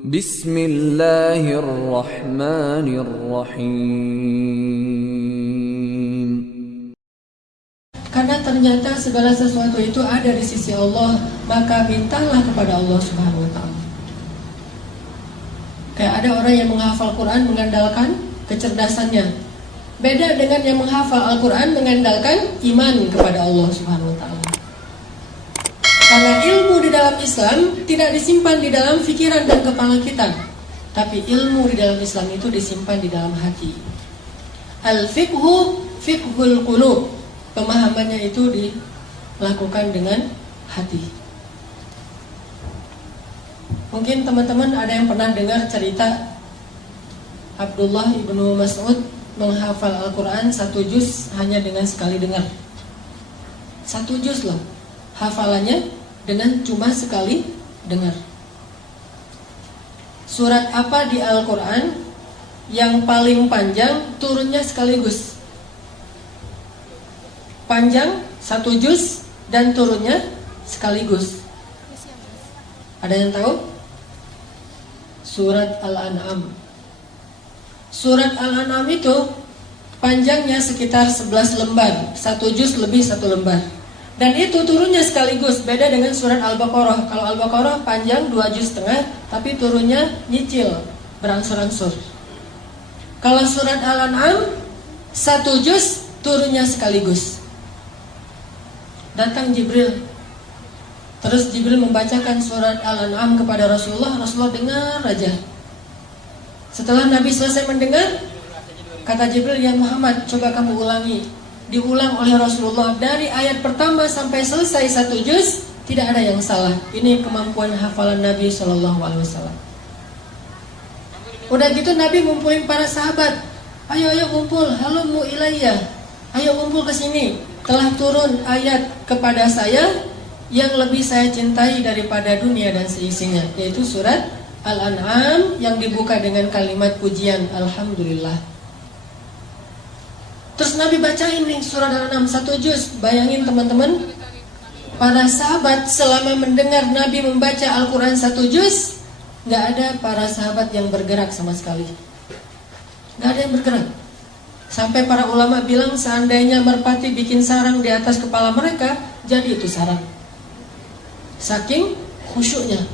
Bismillahirrahmanirrahim. Karena ternyata segala sesuatu itu ada di sisi Allah, maka mintalah kepada Allah Subhanahu wa ta'ala. Kayak ada orang yang menghafal Quran mengandalkan kecerdasannya. Beda dengan yang menghafal Al-Quran mengandalkan iman kepada Allah Subhanahu wa ta'ala. Karena ilmu di dalam Islam tidak disimpan di dalam pikiran dan kepala kita, tapi ilmu di dalam Islam itu disimpan di dalam hati. Al-fiqhu fiqhul qulub. Pemahamannya itu dilakukan dengan hati. Mungkin teman-teman ada yang pernah dengar cerita Abdullah ibnu Mas'ud menghafal Al-Quran 1 juz hanya dengan sekali dengar. 1 juz loh hafalannya dengan cuma sekali dengar. Surat apa di Al-Quran yang paling panjang turunnya sekaligus? Panjang 1 juz dan turunnya sekaligus. Ada yang tahu? Surat Al-An'am. Surat Al-An'am itu panjangnya sekitar 11 lembar, 1 juz lebih 1 lembar. Dan itu turunnya sekaligus, beda dengan surat Al-Baqarah. Kalau Al-Baqarah panjang 2 juz setengah, tapi turunnya nyicil, berangsur-angsur. Kalau surat Al-An'am 1 juz turunnya sekaligus. Datang Jibril, terus Jibril membacakan surat Al-An'am kepada Rasulullah. Rasulullah dengar aja. Setelah Nabi selesai mendengar, kata Jibril, "Ya Muhammad, coba kamu ulangi." Diulang oleh Rasulullah dari ayat pertama sampai selesai 1 juz, tidak ada yang salah. Ini kemampuan hafalan Nabi SAW. Udah gitu Nabi ngumpulin para sahabat. Ayo kumpul, halumu ilayya. Ayo kumpul ke sini. Telah turun ayat kepada saya yang lebih saya cintai daripada dunia dan seisinya, yaitu surat Al-An'am yang dibuka dengan kalimat pujian Alhamdulillah. Terus Nabi bacain nih surat Al-An'am 1 juz. Bayangin teman-teman, para sahabat selama mendengar Nabi membaca Al-Quran 1 juz, gak ada para sahabat yang bergerak sama sekali. Gak ada yang bergerak. Sampai para ulama bilang seandainya merpati bikin sarang di atas kepala mereka, jadi itu sarang. Saking khusyuknya.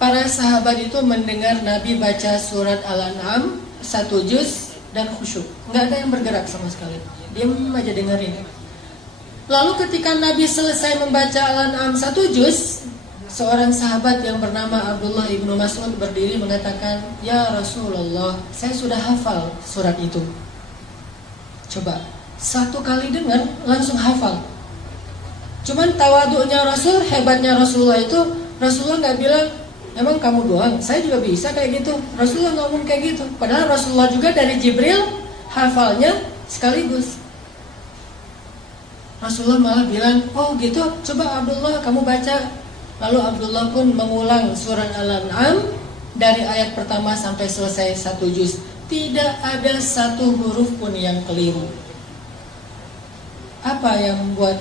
Para sahabat itu mendengar Nabi baca surat Al-An'am 1 juz dan khusyuk. Nggak ada yang bergerak sama sekali. Diam aja dengerin. Lalu ketika Nabi selesai membaca Al-An'am 1 juz, seorang sahabat yang bernama Abdullah ibnu Mas'ud berdiri mengatakan, "Ya Rasulullah, saya sudah hafal surat itu." Coba, 1 kali dengar langsung hafal. Cuman tawaduknya Rasul, hebatnya Rasulullah itu, Rasulullah nggak bilang, "Emang kamu doang? Saya juga bisa kayak gitu." Rasulullah ngomong kayak gitu. Padahal Rasulullah juga dari Jibril hafalnya sekaligus. Rasulullah malah bilang, "Oh gitu, coba Abdullah kamu baca." Lalu Abdullah pun mengulang surat Al-An'am dari ayat pertama sampai selesai 1 juz. Tidak ada 1 huruf pun yang keliru. Apa yang membuat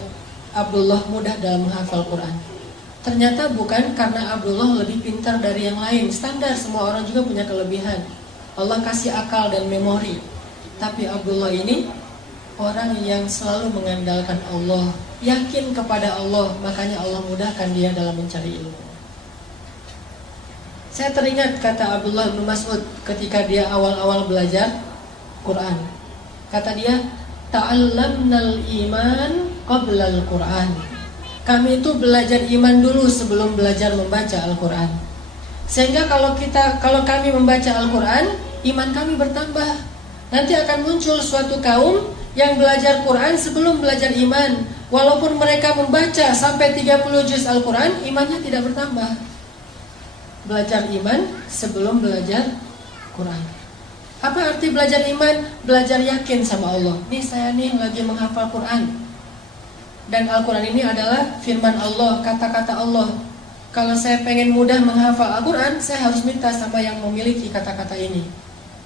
Abdullah mudah dalam menghafal Quran? Ternyata bukan karena Abdullah lebih pintar dari yang lain. Standar, semua orang juga punya kelebihan. Allah kasih akal dan memori. Tapi Abdullah ini orang yang selalu mengandalkan Allah, yakin kepada Allah, makanya Allah mudahkan dia dalam mencari ilmu. Saya teringat kata Abdullah bin Mas'ud ketika dia awal-awal belajar Quran. Kata dia, "Ta'allamnal iman qablal Quran." Kami itu belajar iman dulu sebelum belajar membaca Al-Quran. Sehingga kalau kami membaca Al-Quran, iman kami bertambah. Nanti akan muncul suatu kaum yang belajar Quran sebelum belajar iman. Walaupun mereka membaca sampai 30 juz Al-Quran, imannya tidak bertambah. Belajar iman sebelum belajar Quran. Apa arti belajar iman? Belajar yakin sama Allah. Nih saya lagi menghafal Quran. Dan Al-Quran ini adalah firman Allah, kata-kata Allah. Kalau saya pengen mudah menghafal Al-Quran, saya harus minta sama yang memiliki kata-kata ini.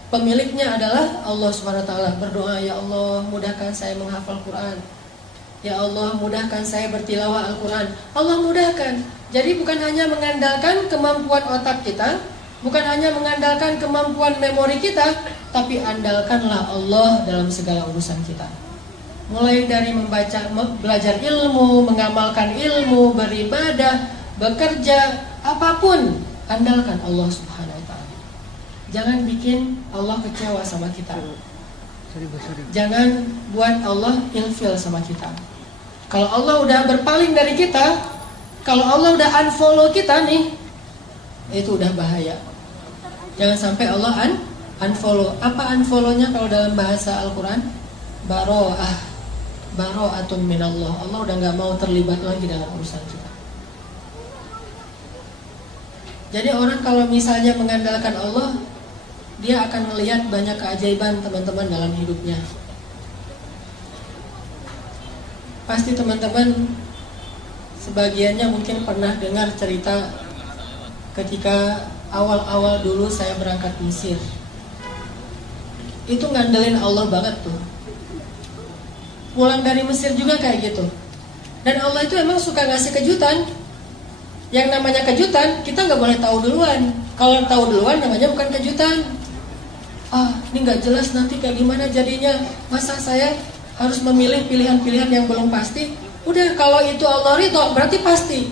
Pemiliknya adalah Allah SWT. Berdoa, "Ya Allah, mudahkan saya menghafal Quran. Ya Allah, mudahkan saya bertilawah Al-Quran." Allah mudahkan. Jadi bukan hanya mengandalkan kemampuan otak kita, bukan hanya mengandalkan kemampuan memori kita, tapi andalkanlah Allah dalam segala urusan kita. Mulai dari belajar ilmu, mengamalkan ilmu, beribadah, bekerja, apapun, andalkan Allah Subhanahu wa taala. Jangan bikin Allah kecewa sama kita. Jangan buat Allah ilfil sama kita. Kalau Allah udah berpaling dari kita, kalau Allah udah unfollow kita nih, itu udah bahaya. Jangan sampai Allah unfollow. Apa unfollow-nya kalau dalam bahasa Al-Quran? Baro'atun minallah. Allah udah gak mau terlibat lagi dalam urusan kita. Jadi orang kalau misalnya mengandalkan Allah, dia akan melihat banyak keajaiban teman-teman dalam hidupnya. Pasti teman-teman sebagiannya mungkin pernah dengar cerita ketika awal-awal dulu saya berangkat Mesir. Itu ngandelin Allah banget tuh. Pulang dari Mesir juga kayak gitu. Dan Allah itu emang suka ngasih kejutan. Yang namanya kejutan, kita nggak boleh tahu duluan. Kalau tahu duluan namanya bukan kejutan. Ini nggak jelas nanti kayak gimana jadinya. Masa saya harus memilih pilihan-pilihan yang belum pasti? Udah, kalau itu Allah ridho, berarti pasti.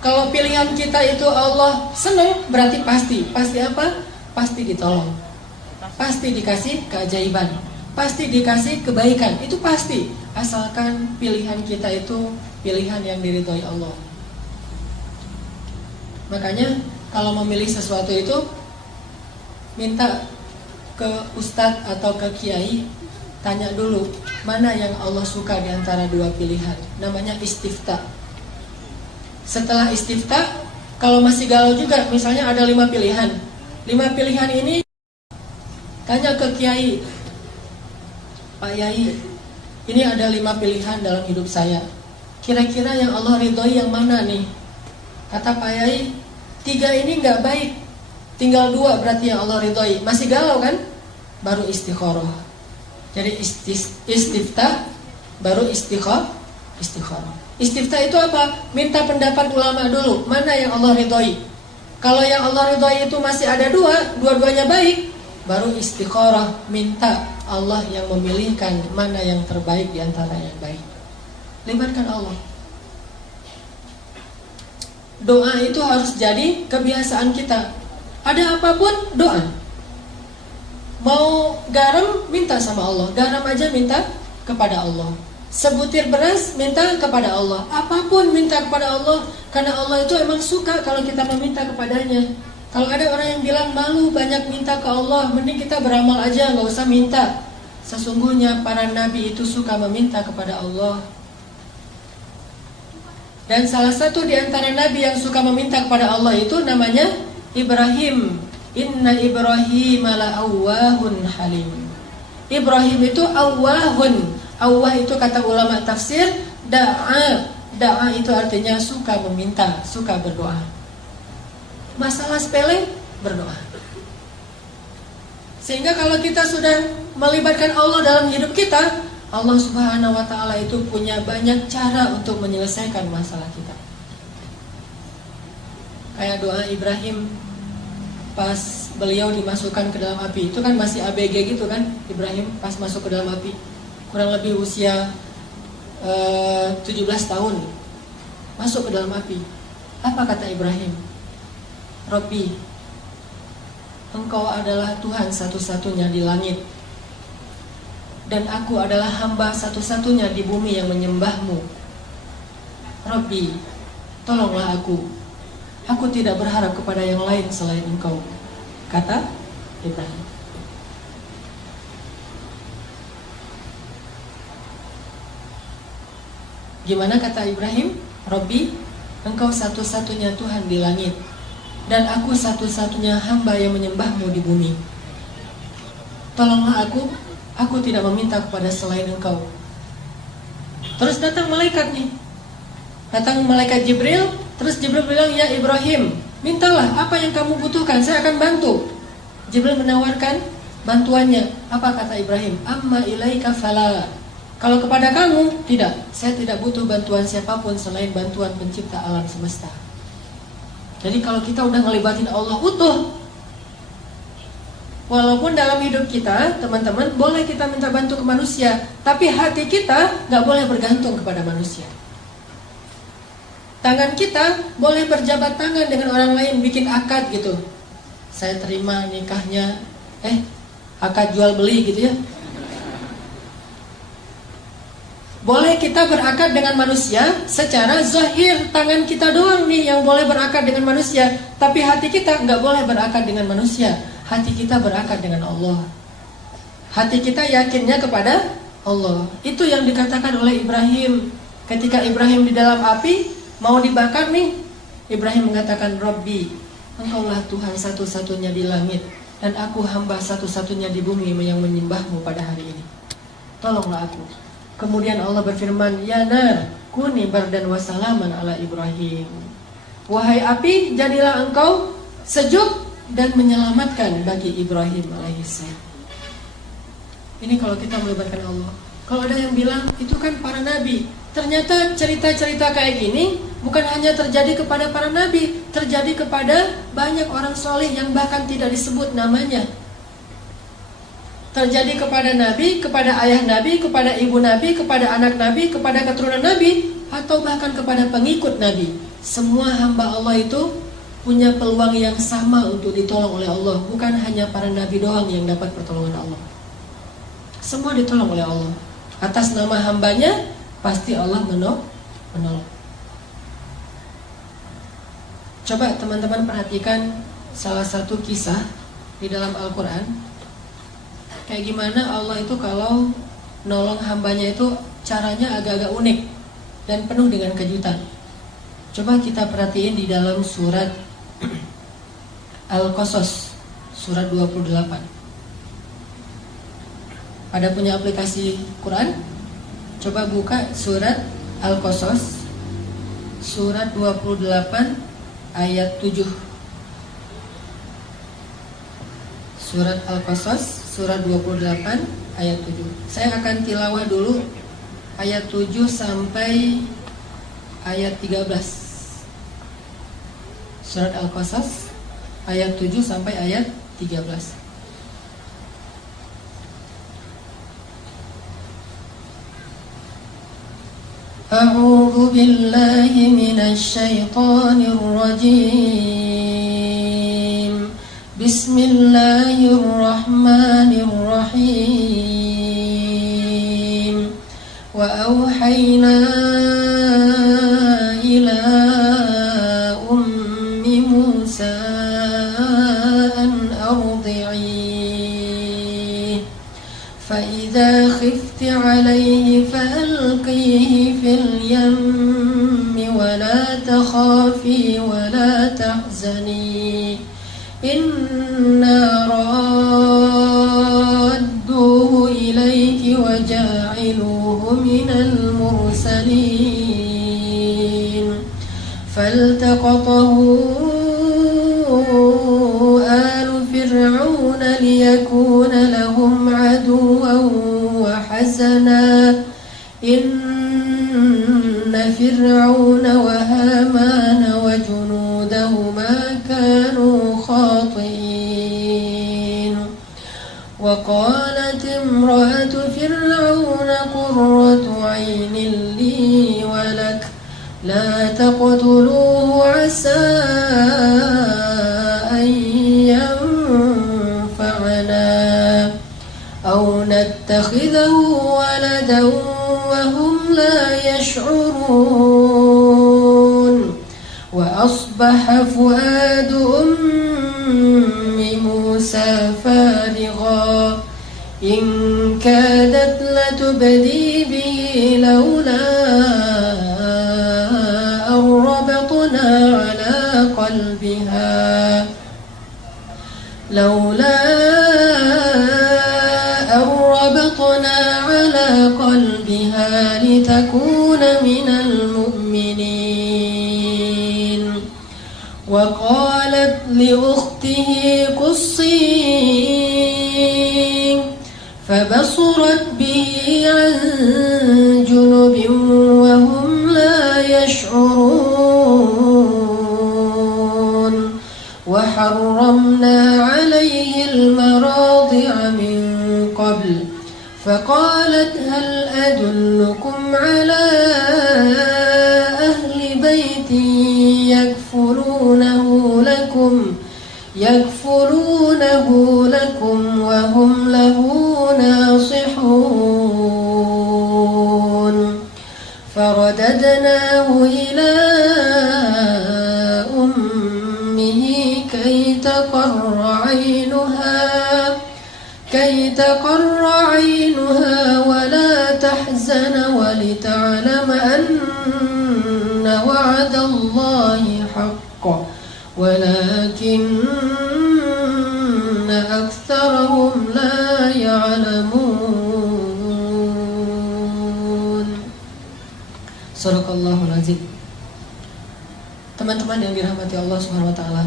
Kalau pilihan kita itu Allah senang, berarti pasti. Pasti apa? Pasti ditolong. Pasti dikasih keajaiban. Pasti dikasih kebaikan. Itu pasti. Asalkan pilihan kita itu pilihan yang diridhoi Allah. Makanya kalau memilih sesuatu itu, minta ke ustadz atau ke kiai, tanya dulu mana yang Allah suka di antara dua pilihan. Namanya istifta. Setelah istifta, kalau masih galau juga, misalnya ada 5 pilihan. 5 pilihan ini tanya ke kiai, Pak Yai, ini ada 5 pilihan dalam hidup saya. Kira-kira yang Allah ridhoi yang mana nih? Kata Pak Yai, 3 ini nggak baik, tinggal 2 berarti yang Allah ridhoi. Masih galau kan? Baru istikharah. Jadi istifta, baru istikharah. Istifta itu apa? Minta pendapat ulama dulu, mana yang Allah ridhoi. Kalau yang Allah ridhoi itu masih ada 2, dua-duanya baik, baru istikharah, minta Allah yang memilihkan mana yang terbaik di antara yang baik. Libatkan Allah. Doa itu harus jadi kebiasaan kita. Ada apapun, doa. Mau garam, minta sama Allah. Garam aja minta kepada Allah. Sebutir beras, minta kepada Allah. Apapun minta kepada Allah. Karena Allah itu emang suka kalau kita meminta kepadanya. Kalau ada orang yang bilang malu banyak minta ke Allah, mending kita beramal aja, gak usah minta. Sesungguhnya para nabi itu suka meminta kepada Allah. Dan salah satu di antara nabi yang suka meminta kepada Allah itu namanya Ibrahim. Inna Ibrahim la'awwahun halim. Ibrahim itu awwahun. Awwah itu kata ulama tafsir, da'a. Da'a itu artinya suka meminta, suka berdoa. Masalah sepele, berdoa. Sehingga kalau kita sudah melibatkan Allah dalam hidup kita, Allah Subhanahu wa ta'ala itu punya banyak cara untuk menyelesaikan masalah kita. Kayak doa Ibrahim pas beliau dimasukkan ke dalam api. Itu kan masih ABG gitu kan, Ibrahim pas masuk ke dalam api. Kurang lebih usia 17 tahun. Masuk ke dalam api. Apa kata Ibrahim? Rabbi, Engkau adalah Tuhan satu-satunya di langit, dan aku adalah hamba satu-satunya di bumi yang menyembahmu. Rabbi, tolonglah aku. Aku tidak berharap kepada yang lain selain Engkau, kata Ibrahim. Gimana kata Ibrahim? Rabbi, Engkau satu-satunya Tuhan di langit, dan aku satu-satunya hamba yang menyembahmu di bumi. Tolonglah aku tidak meminta kepada selain Engkau. Terus datang malaikat nih. Datang malaikat Jibril. Terus Jibril bilang, ya Ibrahim, mintalah apa yang kamu butuhkan, saya akan bantu. Jibril menawarkan bantuannya. Apa kata Ibrahim? Amma ilaika fala. Kalau kepada kamu, tidak. Saya tidak butuh bantuan siapapun selain bantuan pencipta alam semesta. Jadi kalau kita udah ngelibatin Allah utuh, walaupun dalam hidup kita, teman-teman, boleh kita minta bantu ke manusia, tapi hati kita gak boleh bergantung kepada manusia. Tangan kita boleh berjabat tangan dengan orang lain, bikin akad gitu. Saya terima nikahnya, akad jual beli gitu ya. Boleh kita berakad dengan manusia secara zahir, tangan kita doang nih yang boleh berakad dengan manusia, tapi hati kita gak boleh berakad dengan manusia. Hati kita berakad dengan Allah. Hati kita yakinnya kepada Allah. Itu yang dikatakan oleh Ibrahim. Ketika Ibrahim di dalam api, mau dibakar nih, Ibrahim mengatakan, Rabbi, Engkaulah Tuhan satu-satunya di langit, dan aku hamba satu-satunya di bumi yang menyembahmu pada hari ini. Tolonglah aku. Kemudian Allah berfirman, Ya nar, kuni bardan wa salaman ala Ibrahim. Wahai api, jadilah engkau sejuk dan menyelamatkan bagi Ibrahim alaihissalam. Ini kalau kita melibatkan Allah. Kalau ada yang bilang itu kan para nabi, ternyata cerita-cerita kayak gini bukan hanya terjadi kepada para nabi, terjadi kepada banyak orang soleh yang bahkan tidak disebut namanya. Terjadi kepada nabi, kepada ayah nabi, kepada ibu nabi, kepada anak nabi, kepada keturunan nabi, atau bahkan kepada pengikut nabi. Semua hamba Allah itu punya peluang yang sama untuk ditolong oleh Allah. Bukan hanya para nabi doang yang dapat pertolongan Allah. Semua ditolong oleh Allah. Atas nama hambanya, pasti Allah menolong. Coba teman-teman perhatikan salah satu kisah di dalam Al-Quran. Kayak gimana Allah itu kalau nolong hambanya itu caranya agak-agak unik dan penuh dengan kejutan. Coba kita perhatiin di dalam surat Al-Qasas, surat 28. Ada punya aplikasi Quran? Coba buka surat Al-Qasas, surat 28 ayat 7. Surat Al-Qasas, surat 28 ayat 7. Saya akan tilawah dulu ayat 7 sampai ayat 13. Surat Al-Qasas ayat 7 sampai ayat 13. A'udzu billahi minasy syaithanir rajim. Bismillahirrahmanirrahim. Wa auhayna ila ummi Musa an ardi'i fa idza khifti 'alayhi fa'alqihi fil yammi wa la takhafi wa la tahzani inna radduhu ilayki wa ja'iluhu minal mursalin faltaqatahu alu fir'auna liyakuna lahum aduwwan wa hazana inna fir'auna wa hamana wa junudahuma kanu khati'in wa qalat imra'atu fir'auna qurratu 'aynin li wa lak la taqtuluhu 'asa an yanfa'ana aw nattakhidahu waladan wa hum la yash'urun. وأصبح فؤاد أم موسى فارغا إن كادت لتبدي به لولا أن ربطنا على قلبها لتكون من المؤمنين وقالت لأخته قصيه فبصرت به عن جنب وهم لا يشعرون وحرمنا عليه المراضع من قبل فقالت هل أدلكم على أهل بيت يكفلونه لكم وهم له ناصحون فرددناه إلى أمه كي تقر عينها ولا تحزن ولتعلم أن وعد الله حق ولكن أكثرهم لا يعلمون. Sadaqallahul azim. Teman-teman yang dirahmati Allah Subhanahu wa taala.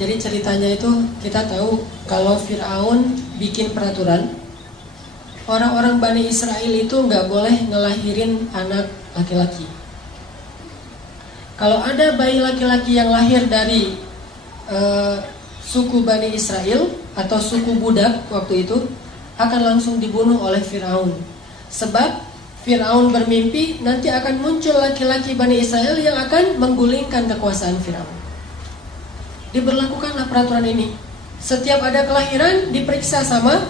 Jadi ceritanya itu kita tahu kalau Fir'aun bikin peraturan orang-orang Bani Israel itu nggak boleh ngelahirin anak laki-laki. Kalau ada bayi laki-laki yang lahir dari suku Bani Israel atau suku budak waktu itu akan langsung dibunuh oleh Fir'aun. Sebab Fir'aun bermimpi nanti akan muncul laki-laki Bani Israel yang akan menggulingkan kekuasaan Fir'aun. Diberlakukanlah peraturan ini. Setiap ada kelahiran diperiksa sama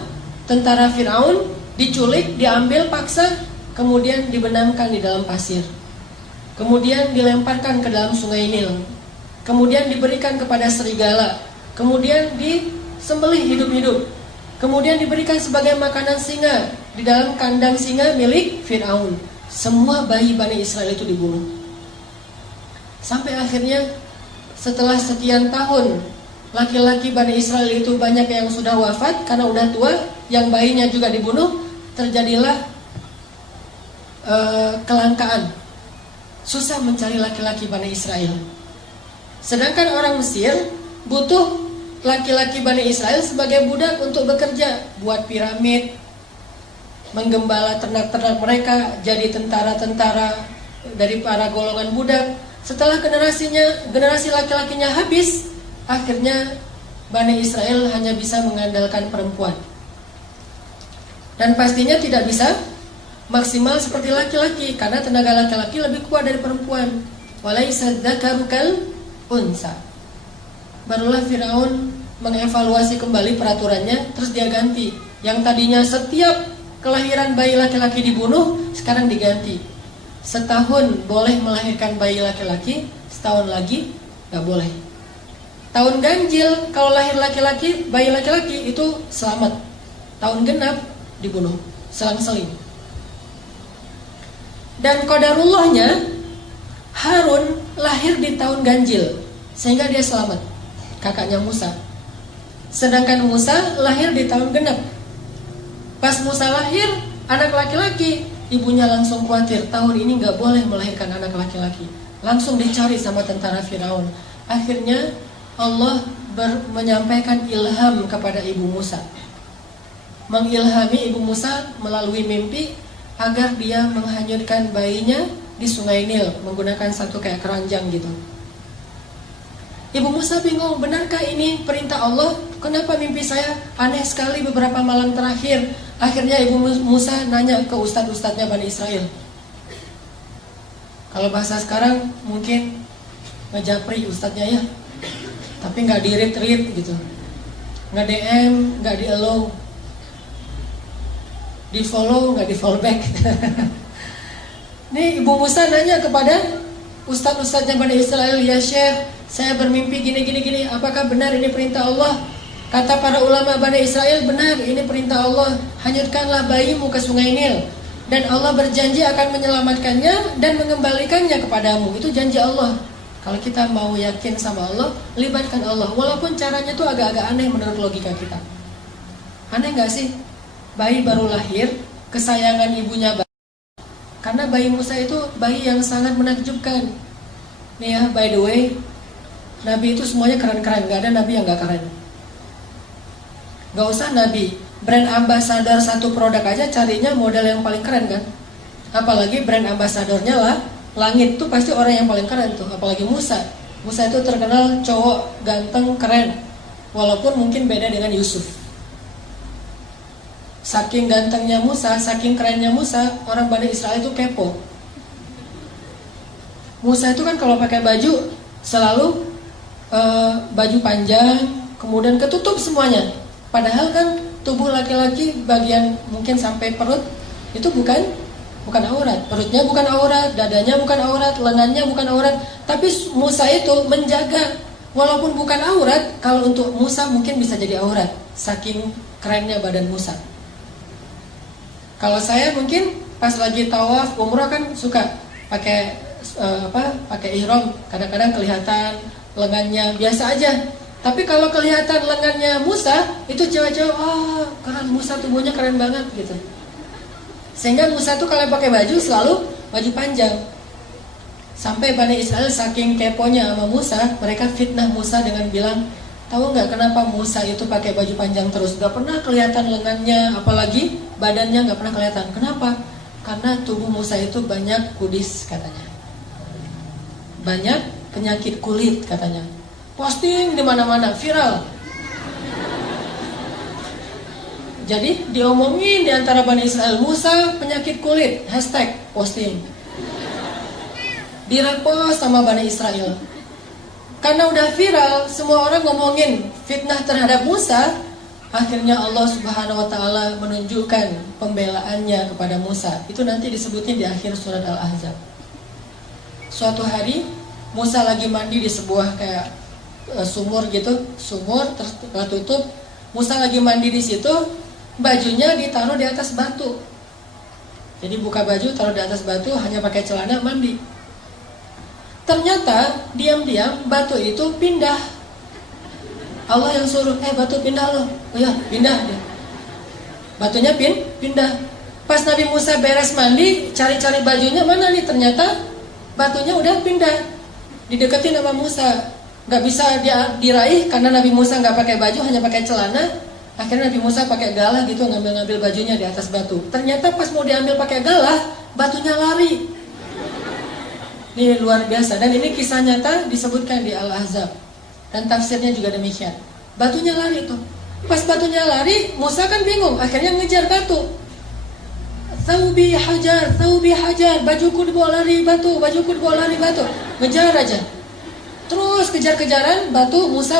tentara Fir'aun, diculik, diambil paksa, kemudian dibenamkan di dalam pasir. Kemudian dilemparkan ke dalam sungai Nil. Kemudian diberikan kepada serigala. Kemudian disembelih hidup-hidup. Kemudian diberikan sebagai makanan singa di dalam kandang singa milik Fir'aun. Semua bayi Bani Israel itu dibunuh. Sampai akhirnya setelah sekian tahun laki-laki Bani Israel itu banyak yang sudah wafat karena udah tua, yang bayinya juga dibunuh, terjadilah kelangkaan. Susah mencari laki-laki Bani Israel. Sedangkan orang Mesir butuh laki-laki Bani Israel sebagai budak untuk bekerja, buat piramid, menggembala ternak-ternak mereka, jadi tentara-tentara dari para golongan budak. Setelah generasi laki-lakinya habis, akhirnya Bani Israel hanya bisa mengandalkan perempuan. Dan pastinya tidak bisa maksimal seperti laki-laki karena tenaga laki-laki lebih kuat dari perempuan. Walaisa dzakaru kal unsa. Barulah Firaun mengevaluasi kembali peraturannya, terus dia ganti. Yang tadinya setiap kelahiran bayi laki-laki dibunuh, sekarang diganti. Setahun boleh melahirkan bayi laki-laki, setahun lagi gak boleh. Tahun ganjil kalau lahir laki-laki, bayi laki-laki itu selamat. Tahun genap dibunuh, selang-seling. Dan qadarullahnya Harun lahir di tahun ganjil, sehingga dia selamat, kakaknya Musa. Sedangkan Musa lahir di tahun genap. Pas Musa lahir, anak laki-laki, ibunya langsung khawatir, tahun ini gak boleh melahirkan anak laki-laki. Langsung dicari sama tentara Firaun. Akhirnya Allah menyampaikan ilham kepada ibu Musa, mengilhami ibu Musa melalui mimpi agar dia menghanyutkan bayinya di sungai Nil menggunakan satu kayak keranjang gitu. Ibu Musa bingung, benarkah ini perintah Allah? Kenapa mimpi saya aneh sekali beberapa malam terakhir? Akhirnya ibu Musa nanya ke ustadz-ustadznya Bani Israel. Kalau bahasa sekarang mungkin ngejapri ustadznya ya, tapi nggak di-read gitu, nggak DM, nggak di-allow, di-follow, nggak di-follow back. Nih ibu Musa nanya kepada ustadz-ustadznya Bani Israel, ya Syekh, saya bermimpi gini, apakah benar ini perintah Allah? Kata para ulama Bani Israel, benar, ini perintah Allah. Hanyutkanlah bayimu ke sungai Nil, dan Allah berjanji akan menyelamatkannya dan mengembalikannya kepadamu. Itu janji Allah. Kalau kita mau yakin sama Allah, libatkan Allah. Walaupun caranya tuh agak-agak aneh menurut logika kita. Aneh gak sih? Bayi baru lahir, kesayangan ibunya bayi. Karena bayi Musa itu bayi yang sangat menakjubkan. Nih ya, by the way, Nabi itu semuanya keren-keren, gak ada Nabi yang gak keren. Gak usah Nabi, Brand ambassador satu produk aja carinya model yang paling keren kan. Apalagi brand ambasadornya lah langit tuh pasti orang yang paling keren tuh. Apalagi Musa. Musa itu terkenal cowok ganteng keren. Walaupun mungkin beda dengan Yusuf. Saking gantengnya Musa, saking kerennya Musa, orang Bani Israel itu kepo. Musa itu kan kalau pakai baju selalu baju panjang, kemudian ketutup semuanya. Padahal kan tubuh laki-laki bagian mungkin sampai perut itu bukan aurat. Perutnya bukan aurat, dadanya bukan aurat, lengannya bukan aurat. Tapi Musa itu menjaga, walaupun bukan aurat, kalau untuk Musa mungkin bisa jadi aurat. Saking kerennya badan Musa. Kalau saya mungkin pas lagi tawaf umrah kan suka pakai pakai ihram, kadang-kadang kelihatan lengannya biasa aja. Tapi kalau kelihatan lengannya Musa, itu cewek-cewek, keren Musa, tubuhnya keren banget gitu. Sehingga Musa tuh kalau pakai baju selalu baju panjang. Sampai Bani Israel saking keponya sama Musa, mereka fitnah Musa dengan bilang, tahu nggak kenapa Musa itu pakai baju panjang terus? Gak pernah kelihatan lengannya, apalagi badannya gak pernah kelihatan. Kenapa? Karena tubuh Musa itu banyak kudis katanya. Banyak penyakit kulit katanya. Posting di mana-mana, viral. Jadi diomongin di antara Bani Israel, Musa penyakit kulit, hashtag posting. Direpost sama Bani Israel. Karena udah viral, semua orang ngomongin fitnah terhadap Musa. Akhirnya Allah Subhanahu wa Ta'ala menunjukkan pembelaannya kepada Musa. Itu nanti disebutin di akhir surat Al-Ahzab. Suatu hari Musa lagi mandi di sebuah kayak sumur gitu, terus tutup. Musa lagi mandi di situ, bajunya ditaruh di atas batu. Jadi buka baju, taruh di atas batu, hanya pakai celana mandi. Ternyata diam-diam batu itu pindah. Allah yang suruh, batu pindah loh. Oh ya, pindah dia. Batunya pindah. Pas Nabi Musa beres mandi, cari-cari bajunya mana nih? Ternyata batunya udah pindah. Dideketin sama Musa. Gak bisa diraih karena Nabi Musa gak pakai baju, hanya pakai celana. Akhirnya Nabi Musa pakai galah gitu, ngambil-ngambil bajunya di atas batu. Ternyata pas mau diambil pakai galah, batunya lari. Ini luar biasa. Dan ini kisah nyata disebutkan di Al-Ahzab. Dan tafsirnya juga demikian. Batunya lari tuh. Pas batunya lari, Musa kan bingung. Akhirnya ngejar batu. Thawbi hajar. Bajuku dibawa lari batu. Ngejar aja. Terus kejar-kejaran, batu Musa.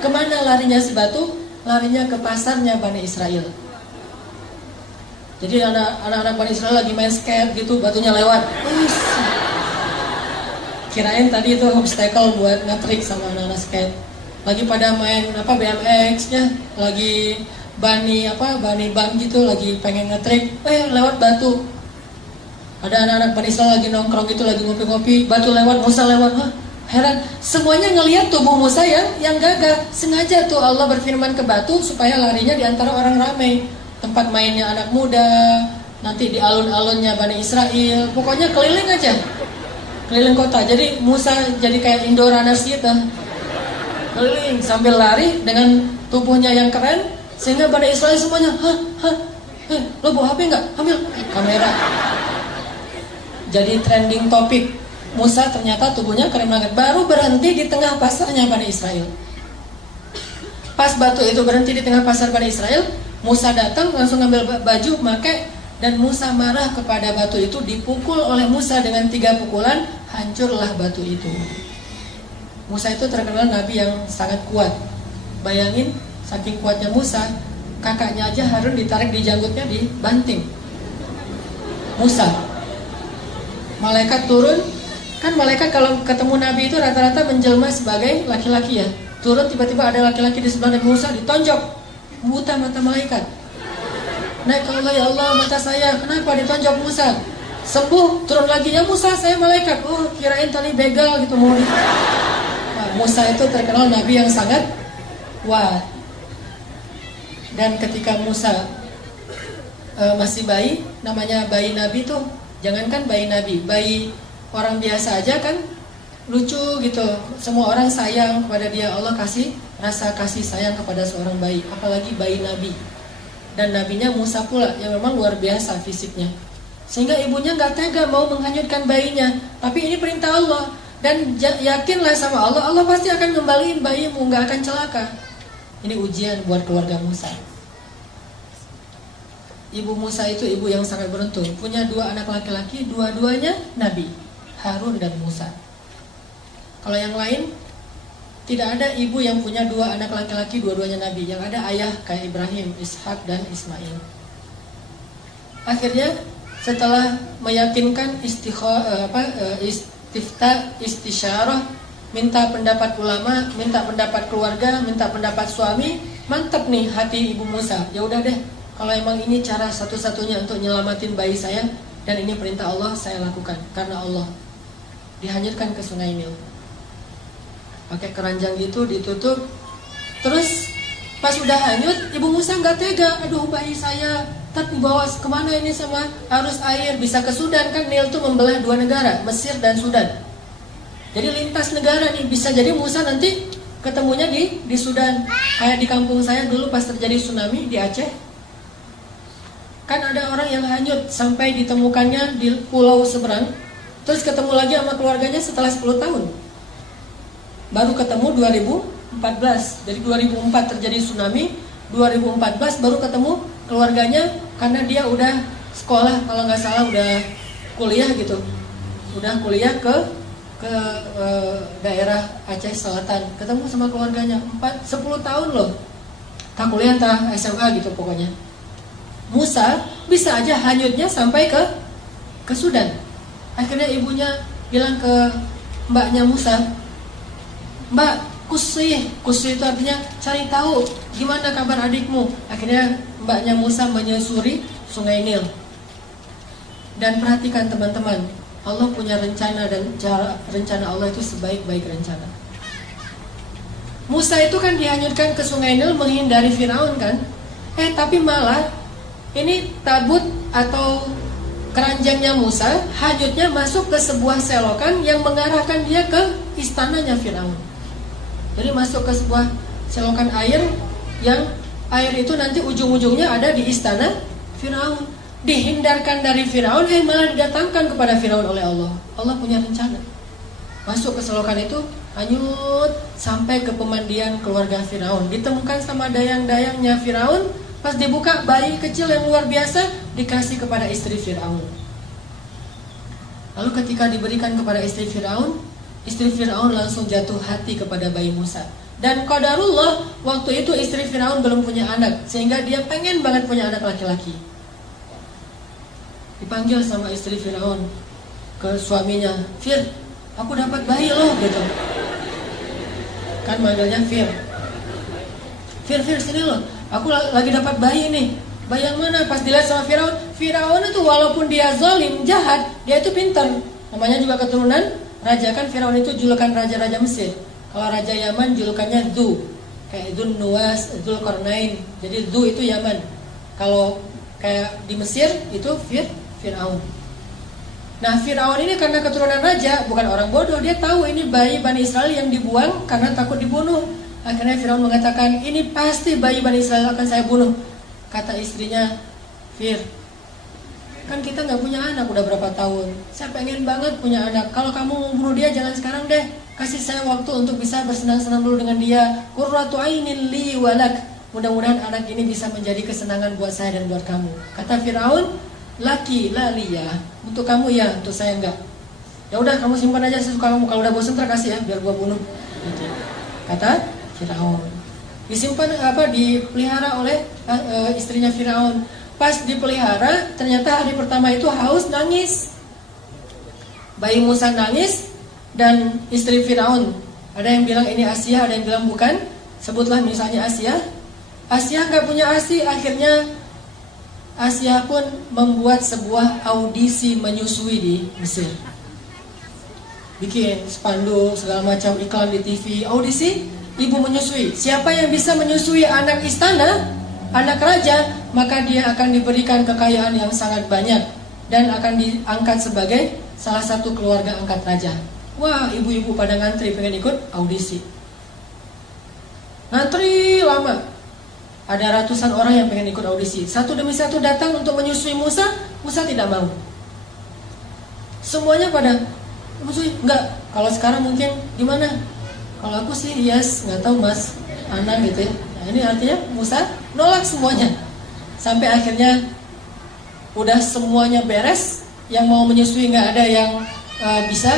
Kemana larinya si batu? Larinya ke pasarnya Bani Israel. Jadi anak-anak Bani Israel lagi main skate gitu, batunya lewat. Kirain tadi itu obstacle buat nge-trick sama anak-anak skate. Lagi pada main BMX-nya, lagi bani bam gitu, lagi pengen nge-trick, lewat batu. Ada anak-anak Bani Israel lagi nongkrong gitu, lagi ngopi-ngopi, batu lewat, Musa lewat. Heran, semuanya ngelihat tubuh Musa yang gagah. Sengaja tuh Allah berfirman ke batu supaya larinya di antara orang ramai. Tempat mainnya anak muda, nanti di alun-alunnya Bani Israel, pokoknya keliling aja, keliling kota. Jadi Musa jadi kayak Indoranas gitu, keliling sambil lari dengan tubuhnya yang keren, sehingga Bani Israel semuanya, lo bawa HP nggak? Ambil kamera. Jadi trending topik, Musa ternyata tubuhnya keren banget. Baru berhenti di tengah pasarnya Bani Israel. Pas batu itu berhenti di tengah pasar Bani Israel, Musa datang langsung ngambil baju, pakai, dan Musa marah kepada batu itu. Dipukul oleh Musa dengan 3 pukulan, hancurlah batu itu. Musa itu terkenal nabi yang sangat kuat. Bayangin, saking kuatnya Musa, kakaknya aja Harun ditarik di janggutnya, dibanting. Musa, malaikat turun. Kan malaikat kalau ketemu nabi itu rata-rata menjelma sebagai laki-laki ya. Turun tiba-tiba ada laki-laki di sebelah Nabi Musa, ditonjok. Buta mata malaikat. Naik ke Allah, ya Allah mata saya, kenapa ditonjok Musa? Sembuh, turun lagi, ya Musa saya malaikat. Oh kirain tadi begal gitu mau. Nah, Musa itu terkenal nabi yang sangat kuat. Dan ketika Musa masih bayi, namanya bayi nabi tuh, jangankan bayi nabi, bayi orang biasa aja kan lucu gitu. Semua orang sayang kepada dia. Allah kasih rasa kasih sayang kepada seorang bayi, apalagi bayi Nabi. Dan nabinya Musa pula, yang memang luar biasa fisiknya. Sehingga ibunya nggak tega mau menghanyutkan bayinya. Tapi ini perintah Allah. Dan yakinlah sama Allah, Allah pasti akan ngembaliin bayimu, nggak akan celaka. Ini ujian buat keluarga Musa. Ibu Musa itu ibu yang sangat beruntung. Punya 2 anak laki-laki, dua-duanya Nabi, Harun dan Musa. Kalau yang lain, tidak ada ibu yang punya 2 anak laki-laki, dua-duanya Nabi. Yang ada ayah kayak Ibrahim, Ishak dan Ismail. Akhirnya setelah meyakinkan istisyarah, minta pendapat ulama, minta pendapat keluarga, minta pendapat suami, mantap nih hati ibu Musa. Ya udah deh, kalau emang ini cara satu-satunya untuk nyelamatin bayi saya dan ini perintah Allah, saya lakukan karena Allah. Dihanyutkan ke Sungai Nil. Pakai keranjang gitu ditutup. Terus pas udah hanyut, ibu Musa nggak tega. Aduh bayi saya, tapi dibawa kemana ini sama arus air? Bisa ke Sudan kan, Nil tuh membelah 2 negara, Mesir dan Sudan. Jadi lintas negara nih, bisa jadi Musa nanti ketemunya di Sudan. Kayak di kampung saya dulu pas terjadi tsunami di Aceh. Kan ada orang yang hanyut sampai ditemukannya di pulau seberang. Terus ketemu lagi sama keluarganya setelah 10 tahun. Baru ketemu 2014. Jadi 2004 terjadi tsunami, 2014 baru ketemu keluarganya karena dia udah sekolah, kalau nggak salah udah kuliah gitu. Udah kuliah ke daerah Aceh Selatan, ketemu sama keluarganya 10 tahun loh, tak kuliah tak SMA gitu pokoknya. Musa bisa aja hanyutnya sampai ke Sudan. Akhirnya ibunya bilang ke mbaknya Musa, Mbak, kusih itu artinya cari tahu gimana kabar adikmu. Akhirnya mbaknya Musa menyusuri Sungai Nil. Dan perhatikan teman-teman, Allah punya rencana dan rencana Allah itu sebaik-baik rencana. Musa itu kan dihanyutkan ke Sungai Nil menghindari Firaun kan? Tapi malah ini tabut atau keranjangnya Musa hanyutnya masuk ke sebuah selokan yang mengarahkan dia ke istananya Firaun. Jadi masuk ke sebuah selokan air yang air itu nanti ujung-ujungnya ada di istana Firaun. Dihindarkan dari Firaun, malah didatangkan kepada Firaun oleh Allah. Allah punya rencana. Masuk ke selokan itu, hanyut sampai ke pemandian keluarga Firaun. Ditemukan sama dayang-dayangnya Firaun. Pas dibuka, bayi kecil yang luar biasa dikasih kepada istri Firaun. Lalu ketika diberikan kepada istri Firaun langsung jatuh hati kepada bayi Musa. Dan qadarullah, waktu itu istri Firaun belum punya anak, sehingga dia pengen banget punya anak laki-laki. Dipanggil sama istri Firaun ke suaminya, Fir, aku dapat bayi loh gitu. Kan manggilnya Fir, sini loh, aku lagi dapat bayi nih. Bayi yang mana? Pas dilihat sama Firaun itu walaupun dia zalim, jahat, dia itu pintar. Namanya juga keturunan raja, kan Firaun itu julukan raja-raja Mesir. Kalau raja Yaman julukannya Dhu, kayak Dzun Nuwas, Dzulqarnain. Jadi Dhu itu Yaman. Kalau kayak di Mesir itu Firaun. Nah, Firaun ini karena keturunan raja, bukan orang bodoh, dia tahu ini bayi Bani Israel yang dibuang karena takut dibunuh. Akhirnya Firaun mengatakan, ini pasti bayi Bani Israel akan saya bunuh. Kata istrinya, Fir, kan kita nggak punya anak udah berapa tahun. Saya pengen banget punya anak. Kalau kamu mau bunuh dia jangan sekarang deh. Kasih saya waktu untuk bisa bersenang-senang dulu dengan dia. Qurratu ainin li walak. Mudah-mudahan anak ini bisa menjadi kesenangan buat saya dan buat kamu. Kata Firaun, laki lalia, untuk kamu ya, untuk saya enggak. Ya udah kamu simpan aja sesuka kamu. Kalau udah bosan terkasih ya, biar gua bunuh. Gitu. Kata Firaun. Disimpan dipelihara oleh istrinya Firaun. Pas dipelihara, ternyata hari pertama itu haus, nangis. Bayi Musa nangis dan istri Firaun. Ada yang bilang ini Asia, ada yang bilang bukan. Sebutlah misalnya Asia. Asia nggak punya ASI, akhirnya Asia pun membuat sebuah audisi menyusui di Mesir. Bikin spanduk, segala macam iklan di TV, audisi ibu menyusui. Siapa yang bisa menyusui anak istana, anak raja, maka dia akan diberikan kekayaan yang sangat banyak dan akan diangkat sebagai salah satu keluarga angkat raja. Wah, ibu-ibu pada ngantri pengen ikut audisi. Ngantri lama. Ada ratusan orang yang pengen ikut audisi. Satu demi satu datang untuk menyusui Musa. Musa tidak mau. Semuanya pada menyusui. Enggak. Kalau sekarang mungkin gimana? Kalau aku sih yes, nggak tahu mas, Anang gitu ya. Nah, ini artinya Musa nolak semuanya. Sampai akhirnya udah semuanya beres. Yang mau menyusui nggak ada yang bisa.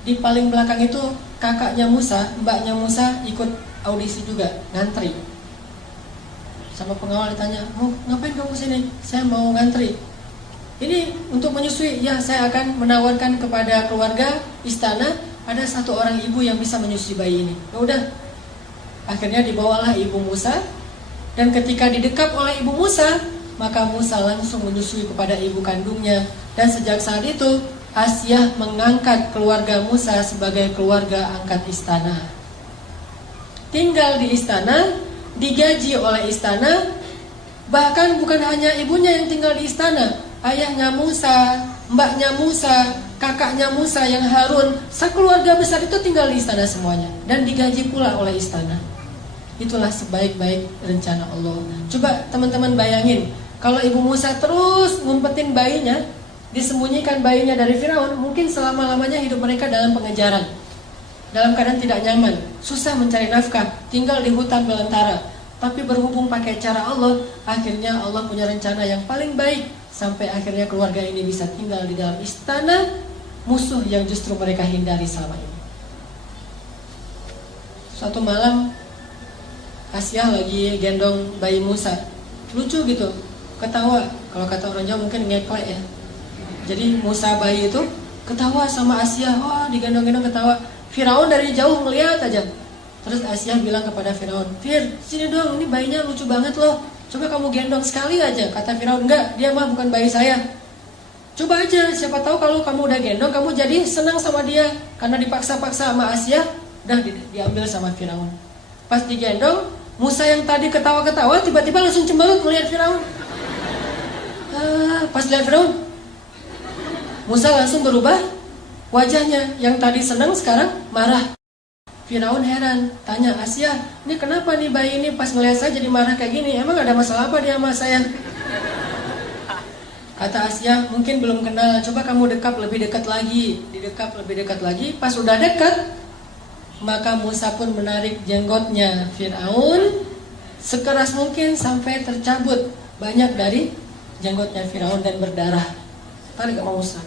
Di paling belakang itu kakaknya Musa, mbaknya Musa ikut audisi juga, ngantri. Sama pengawal ditanya, mau ngapain kamu sini? Saya mau ngantri. Ini untuk menyusui. Ya, saya akan menawarkan kepada keluarga istana, ada satu orang ibu yang bisa menyusui bayi ini. Ya udah. Akhirnya dibawalah ibu Musa, dan ketika didekap oleh ibu Musa, maka Musa langsung menyusui kepada ibu kandungnya. Dan sejak saat itu Asyah mengangkat keluarga Musa sebagai keluarga angkat istana. Tinggal di istana, digaji oleh istana. Bahkan bukan hanya ibunya yang tinggal di istana, ayahnya Musa, mbaknya Musa, kakaknya Musa yang Harun, sekeluarga besar itu tinggal di istana semuanya. Dan digaji pula oleh istana. Itulah sebaik-baik rencana Allah. Coba teman-teman bayangin, kalau ibu Musa terus ngumpetin bayinya, disembunyikan bayinya dari Firaun, mungkin selama-lamanya hidup mereka dalam pengejaran, dalam keadaan tidak nyaman, susah mencari nafkah, tinggal di hutan belantara. Tapi berhubung pakai cara Allah, akhirnya Allah punya rencana yang paling baik, sampai akhirnya keluarga ini bisa tinggal di dalam istana musuh yang justru mereka hindari selama ini. Suatu malam Asyah lagi gendong bayi Musa, lucu gitu, ketawa. Kalau kata orang Jawa mungkin ngeklek ya. Jadi Musa bayi itu ketawa sama Asyah, wah digendong-gendong ketawa. Firaun dari jauh ngeliat aja. Terus Asyah bilang kepada Firaun, Fir, sini dong, ini bayinya lucu banget loh. Coba kamu gendong sekali aja. Kata Firaun, enggak, dia mah bukan bayi saya. Coba aja, siapa tahu kalau kamu udah gendong, kamu jadi senang sama dia. Karena dipaksa-paksa sama Asyah, udah diambil sama Firaun. Pas digendong, Musa yang tadi ketawa-ketawa tiba-tiba langsung cemberut melihat Firaun. Pas lihat Firaun, Musa langsung berubah wajahnya, yang tadi senang sekarang marah. Firaun heran, tanya Asyah, ini kenapa nih bayi ini pas ngeliat saya jadi marah kayak gini? Emang ada masalah apa dia sama saya? Kata Asyah, mungkin belum kenal, coba kamu dekap lebih dekat lagi. Didekap lebih dekat lagi, pas udah dekat, maka Musa pun menarik jenggotnya Firaun sekeras mungkin sampai tercabut banyak dari jenggotnya Firaun dan berdarah. Tarik sama Musa.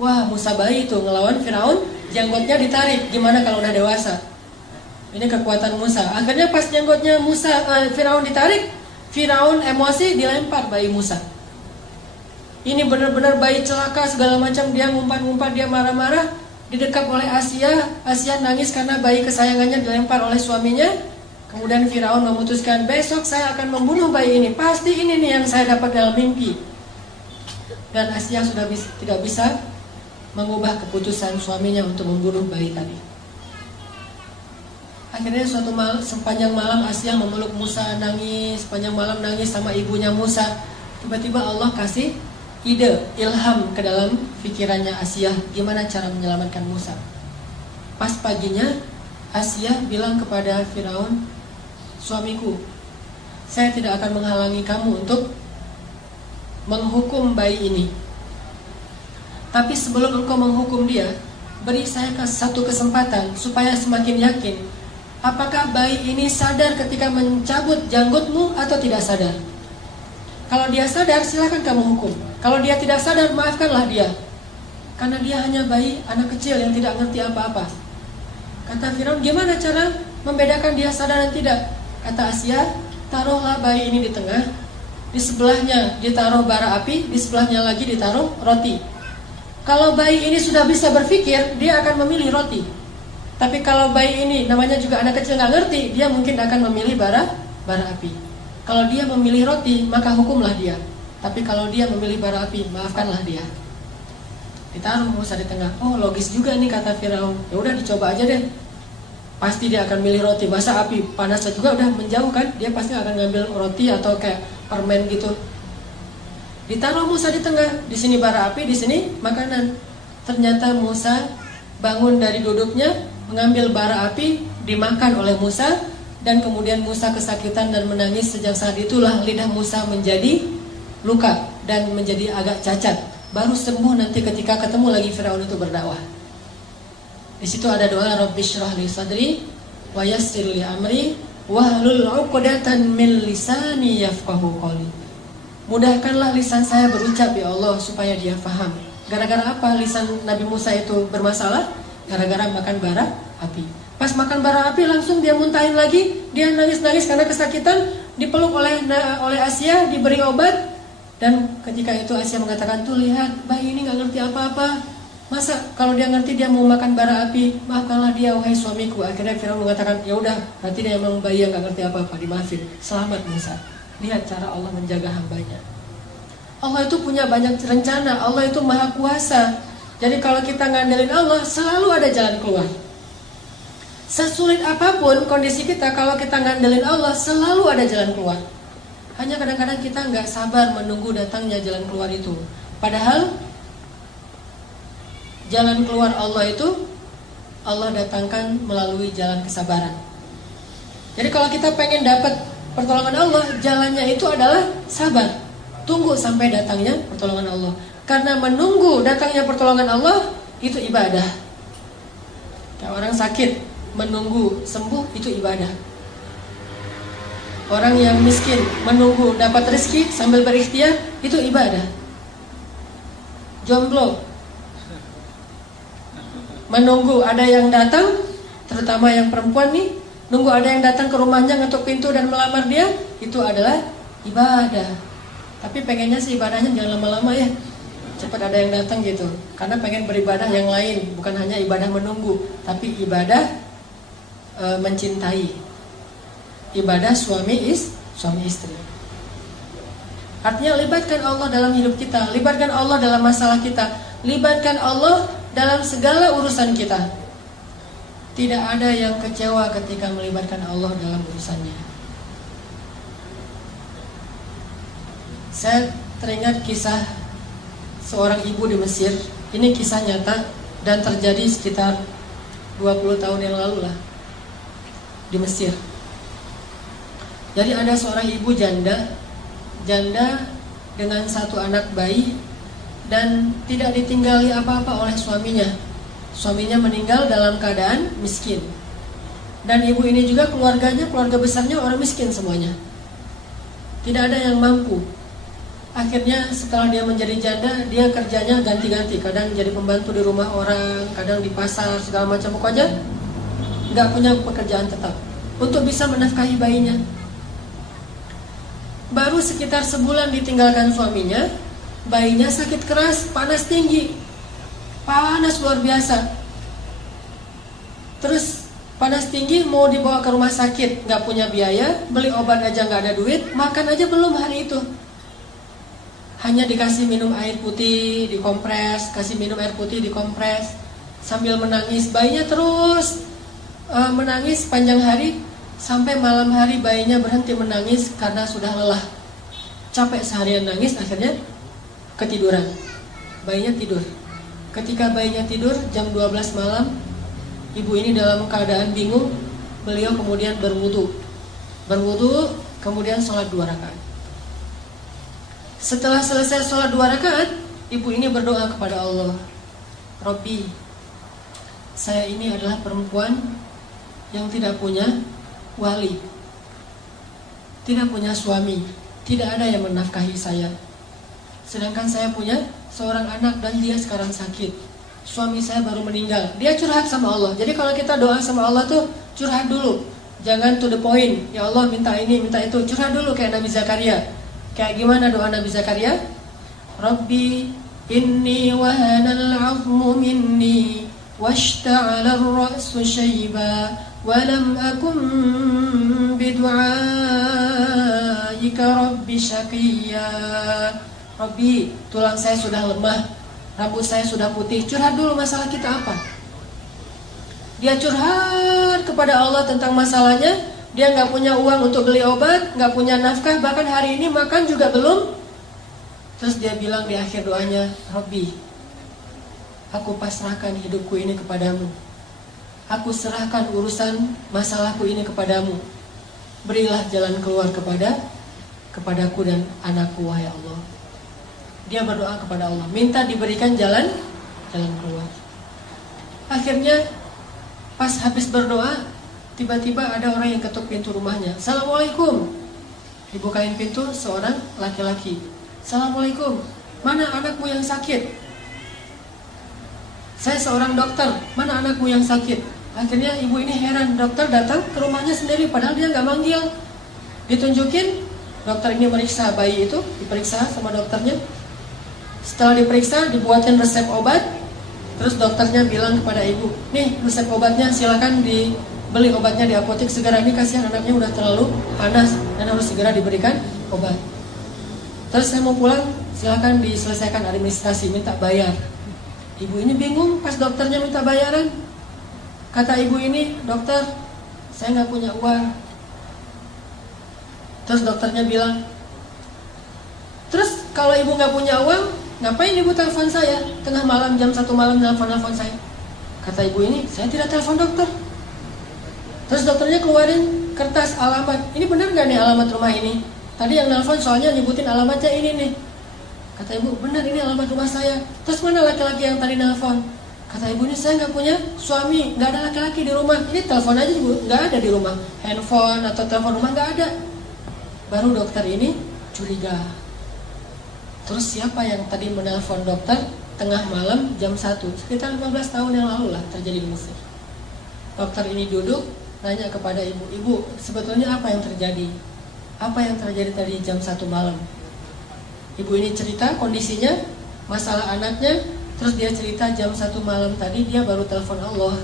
Wah, Musa bayi itu ngelawan Firaun, jenggotnya ditarik. Gimana kalau udah dewasa? Ini kekuatan Musa. Akhirnya pas jenggotnya Firaun ditarik, Firaun emosi dilempar bayi Musa. Ini benar-benar bayi celaka segala macam, dia ngumpat-ngumpat, dia marah-marah, didekap oleh Asyah. Asyah nangis karena bayi kesayangannya dilempar oleh suaminya. Kemudian Firaun memutuskan, besok saya akan membunuh bayi ini. Pasti ini nih yang saya dapat dalam mimpi. Dan Asyah sudah tidak bisa mengubah keputusan suaminya untuk membunuh bayi tadi. Akhirnya suatu malam, sepanjang malam Asyah memeluk Musa, nangis, sepanjang malam nangis sama ibunya Musa. Tiba-tiba Allah kasih ide, ilham ke dalam pikirannya Asyah, gimana cara menyelamatkan Musa. Pas paginya Asyah bilang kepada Firaun, suamiku, saya tidak akan menghalangi kamu untuk menghukum bayi ini. Tapi sebelum engkau menghukum dia, beri saya satu kesempatan supaya semakin yakin, apakah bayi ini sadar ketika mencabut janggutmu atau tidak sadar. Kalau dia sadar, silakan kamu hukum. Kalau dia tidak sadar, maafkanlah dia. Karena dia hanya bayi, anak kecil yang tidak ngerti apa-apa. Kata Firaun, gimana cara membedakan dia sadar dan tidak? Kata Asyah, taruhlah bayi ini di tengah, di sebelahnya ditaruh bara api, di sebelahnya lagi ditaruh roti. Kalau bayi ini sudah bisa berpikir, dia akan memilih roti. Tapi kalau bayi ini namanya juga anak kecil nggak ngerti, dia mungkin akan memilih bara api. Kalau dia memilih roti, maka hukumlah dia. Tapi kalau dia memilih bara api, maafkanlah dia. Ditaruh Musa di tengah. Oh, logis juga nih kata Firaun. Ya udah dicoba aja deh. Pasti dia akan milih roti. Masa api panasnya juga udah menjauh kan? Dia pasti akan ngambil roti atau kayak permen gitu. Ditaruh Musa di tengah, di sini bara api, di sini makanan. Ternyata Musa bangun dari duduknya, mengambil bara api, dimakan oleh Musa, dan kemudian Musa kesakitan dan menangis. Sejak saat itulah lidah Musa menjadi luka dan menjadi agak cacat. Baru sembuh nanti ketika ketemu lagi Firaun itu berdakwah. Di situ ada doa Rabbi shrah li sadri wa yassir li amri wahlul 'uqdatan min lisani yafqahu qawli. Mudahkanlah lisan saya berucap ya Allah supaya dia faham. Gara-gara apa lisan Nabi Musa itu bermasalah? Gara-gara makan bara api. Pas makan bara api langsung dia muntahin lagi, dia nangis-nangis karena kesakitan, dipeluk oleh Asia, diberi obat. Dan ketika itu Asia mengatakan, tuh lihat bayi ini gak ngerti apa-apa. Masa kalau dia ngerti dia mau makan bara api, maafkanlah dia wahai suamiku. Akhirnya Firaun mengatakan, ya udah, berarti dia memang bayi yang gak ngerti apa-apa, dimaafin. Selamat Musa. Lihat cara Allah menjaga hambanya. Allah itu punya banyak rencana, Allah itu maha kuasa. Jadi kalau kita ngandelin Allah, selalu ada jalan keluar. Sesulit apapun kondisi kita, kalau kita ngandelin Allah, selalu ada jalan keluar. Hanya kadang-kadang kita nggak sabar menunggu datangnya jalan keluar itu. Padahal jalan keluar Allah itu Allah datangkan melalui jalan kesabaran. Jadi kalau kita pengen dapat pertolongan Allah, jalannya itu adalah sabar. Tunggu sampai datangnya pertolongan Allah. Karena menunggu datangnya pertolongan Allah itu ibadah. Kayak orang sakit, menunggu sembuh itu ibadah. Orang yang miskin menunggu dapat rezeki sambil berikhtiar itu ibadah. Jomblo menunggu ada yang datang, terutama yang perempuan nih, nunggu ada yang datang ke rumahnya ngetuk pintu dan melamar dia, itu adalah ibadah. Tapi pengennya sih ibadahnya jangan lama-lama ya, cepat ada yang datang gitu. Karena pengen beribadah yang lain, bukan hanya ibadah menunggu, tapi ibadah mencintai, ibadah suami istri. Artinya libatkan Allah dalam hidup kita, libatkan Allah dalam masalah kita, libatkan Allah dalam segala urusan kita. Tidak ada yang kecewa ketika melibatkan Allah dalam urusannya. Saya teringat kisah seorang ibu di Mesir. Ini kisah nyata dan terjadi sekitar 20 tahun yang lalu lah di Mesir. Jadi ada seorang ibu janda dengan satu anak bayi dan tidak ditinggali apa-apa oleh suaminya. Suaminya meninggal dalam keadaan miskin. Dan ibu ini juga keluarga besarnya orang miskin semuanya. Tidak ada yang mampu. Akhirnya setelah dia menjadi janda, dia kerjanya ganti-ganti. Kadang jadi pembantu di rumah orang, kadang di pasar, segala macam. Pokoknya gak punya pekerjaan tetap untuk bisa menafkahi bayinya. Baru sekitar sebulan ditinggalkan suaminya, bayinya sakit keras, panas tinggi, panas luar biasa. Terus panas tinggi mau dibawa ke rumah sakit, gak punya biaya, beli obat aja gak ada duit, makan aja belum hari itu. Hanya dikasih minum air putih, dikompres, kasih minum air putih, dikompres, sambil menangis. Bayinya terus menangis panjang hari, sampai malam hari bayinya berhenti menangis karena sudah lelah. Capek seharian nangis, akhirnya ketiduran. Bayinya tidur. Ketika bayinya tidur jam 12 malam, ibu ini dalam keadaan bingung. Beliau kemudian berwudu, kemudian sholat 2 rakaat. Setelah selesai sholat 2 rakaat, ibu ini berdoa kepada Allah, Rabbi, saya ini adalah perempuan yang tidak punya wali, tidak punya suami, tidak ada yang menafkahi saya. Sedangkan saya punya seorang anak dan dia sekarang sakit. Suami saya baru meninggal. Dia curhat sama Allah. Jadi kalau kita doa sama Allah tuh curhat dulu, jangan to the point. Ya Allah minta ini, minta itu. Curhat dulu kayak Nabi Zakaria. Kayak gimana doa Nabi Zakaria? Rabbi inni wahanal 'azmu minni washta'ala ar-ra'su shayba wa lam akum bidu'aika rabbi syaqiyya. Rabbi, tulang saya sudah lemah, rambut saya sudah putih. Curhat dulu masalah kita apa. Dia curhat kepada Allah tentang masalahnya. Dia gak punya uang untuk beli obat, gak punya nafkah, bahkan hari ini makan juga belum. Terus dia bilang di akhir doanya, Rabbi, Aku pasrahkan hidupku ini kepadamu. Aku serahkan urusan masalahku ini kepadamu. Berilah jalan keluar kepadaku dan anakku, wahai Allah. Dia berdoa kepada Allah, minta diberikan jalan keluar. Akhirnya pas habis berdoa, tiba-tiba ada orang yang ketuk pintu rumahnya. Assalamualaikum. Dibukain pintu seorang laki-laki. Assalamualaikum. Mana anakmu yang sakit? Saya seorang dokter. Mana anakmu yang sakit? Akhirnya ibu ini heran. Dokter datang ke rumahnya sendiri, padahal dia nggak manggil. Ditunjukin, dokter ini meriksa bayi itu, diperiksa sama dokternya. Setelah diperiksa, dibuatkan resep obat. Terus dokternya bilang kepada ibu, nih resep obatnya, silakan dibeli obatnya di apotek segera. Ini kasihan anaknya udah terlalu panas dan harus segera diberikan obat. Terus saya mau pulang, silakan diselesaikan administrasi, minta bayar. Ibu ini bingung pas dokternya minta bayaran. Kata ibu ini, dokter, saya nggak punya uang. Terus dokternya bilang, terus kalau ibu nggak punya uang, ngapain ibu telepon saya? Tengah malam, jam 1 malam nelfon saya. Kata ibu ini, saya tidak telepon dokter. Terus dokternya keluarin kertas alamat. Ini benar nggak nih alamat rumah ini? Tadi yang nelfon soalnya nyebutin alamatnya ini nih. Kata ibu, benar ini alamat rumah saya. Terus mana laki-laki yang tadi nelfon? Kata ibu ini, saya nggak punya suami, nggak ada laki-laki di rumah. Ini telepon aja ibu, nggak ada di rumah. Handphone atau telepon rumah nggak ada. Baru dokter ini curiga. Terus siapa yang tadi menelpon dokter tengah malam jam 1? Sekitar 15 tahun yang lalu lah terjadi di Mesir. Dokter ini duduk, nanya kepada ibu, ibu sebetulnya apa yang terjadi? Apa yang terjadi tadi jam 1 malam? Ibu ini cerita kondisinya, masalah anaknya. Terus dia cerita jam 1 malam tadi dia baru telepon Allah.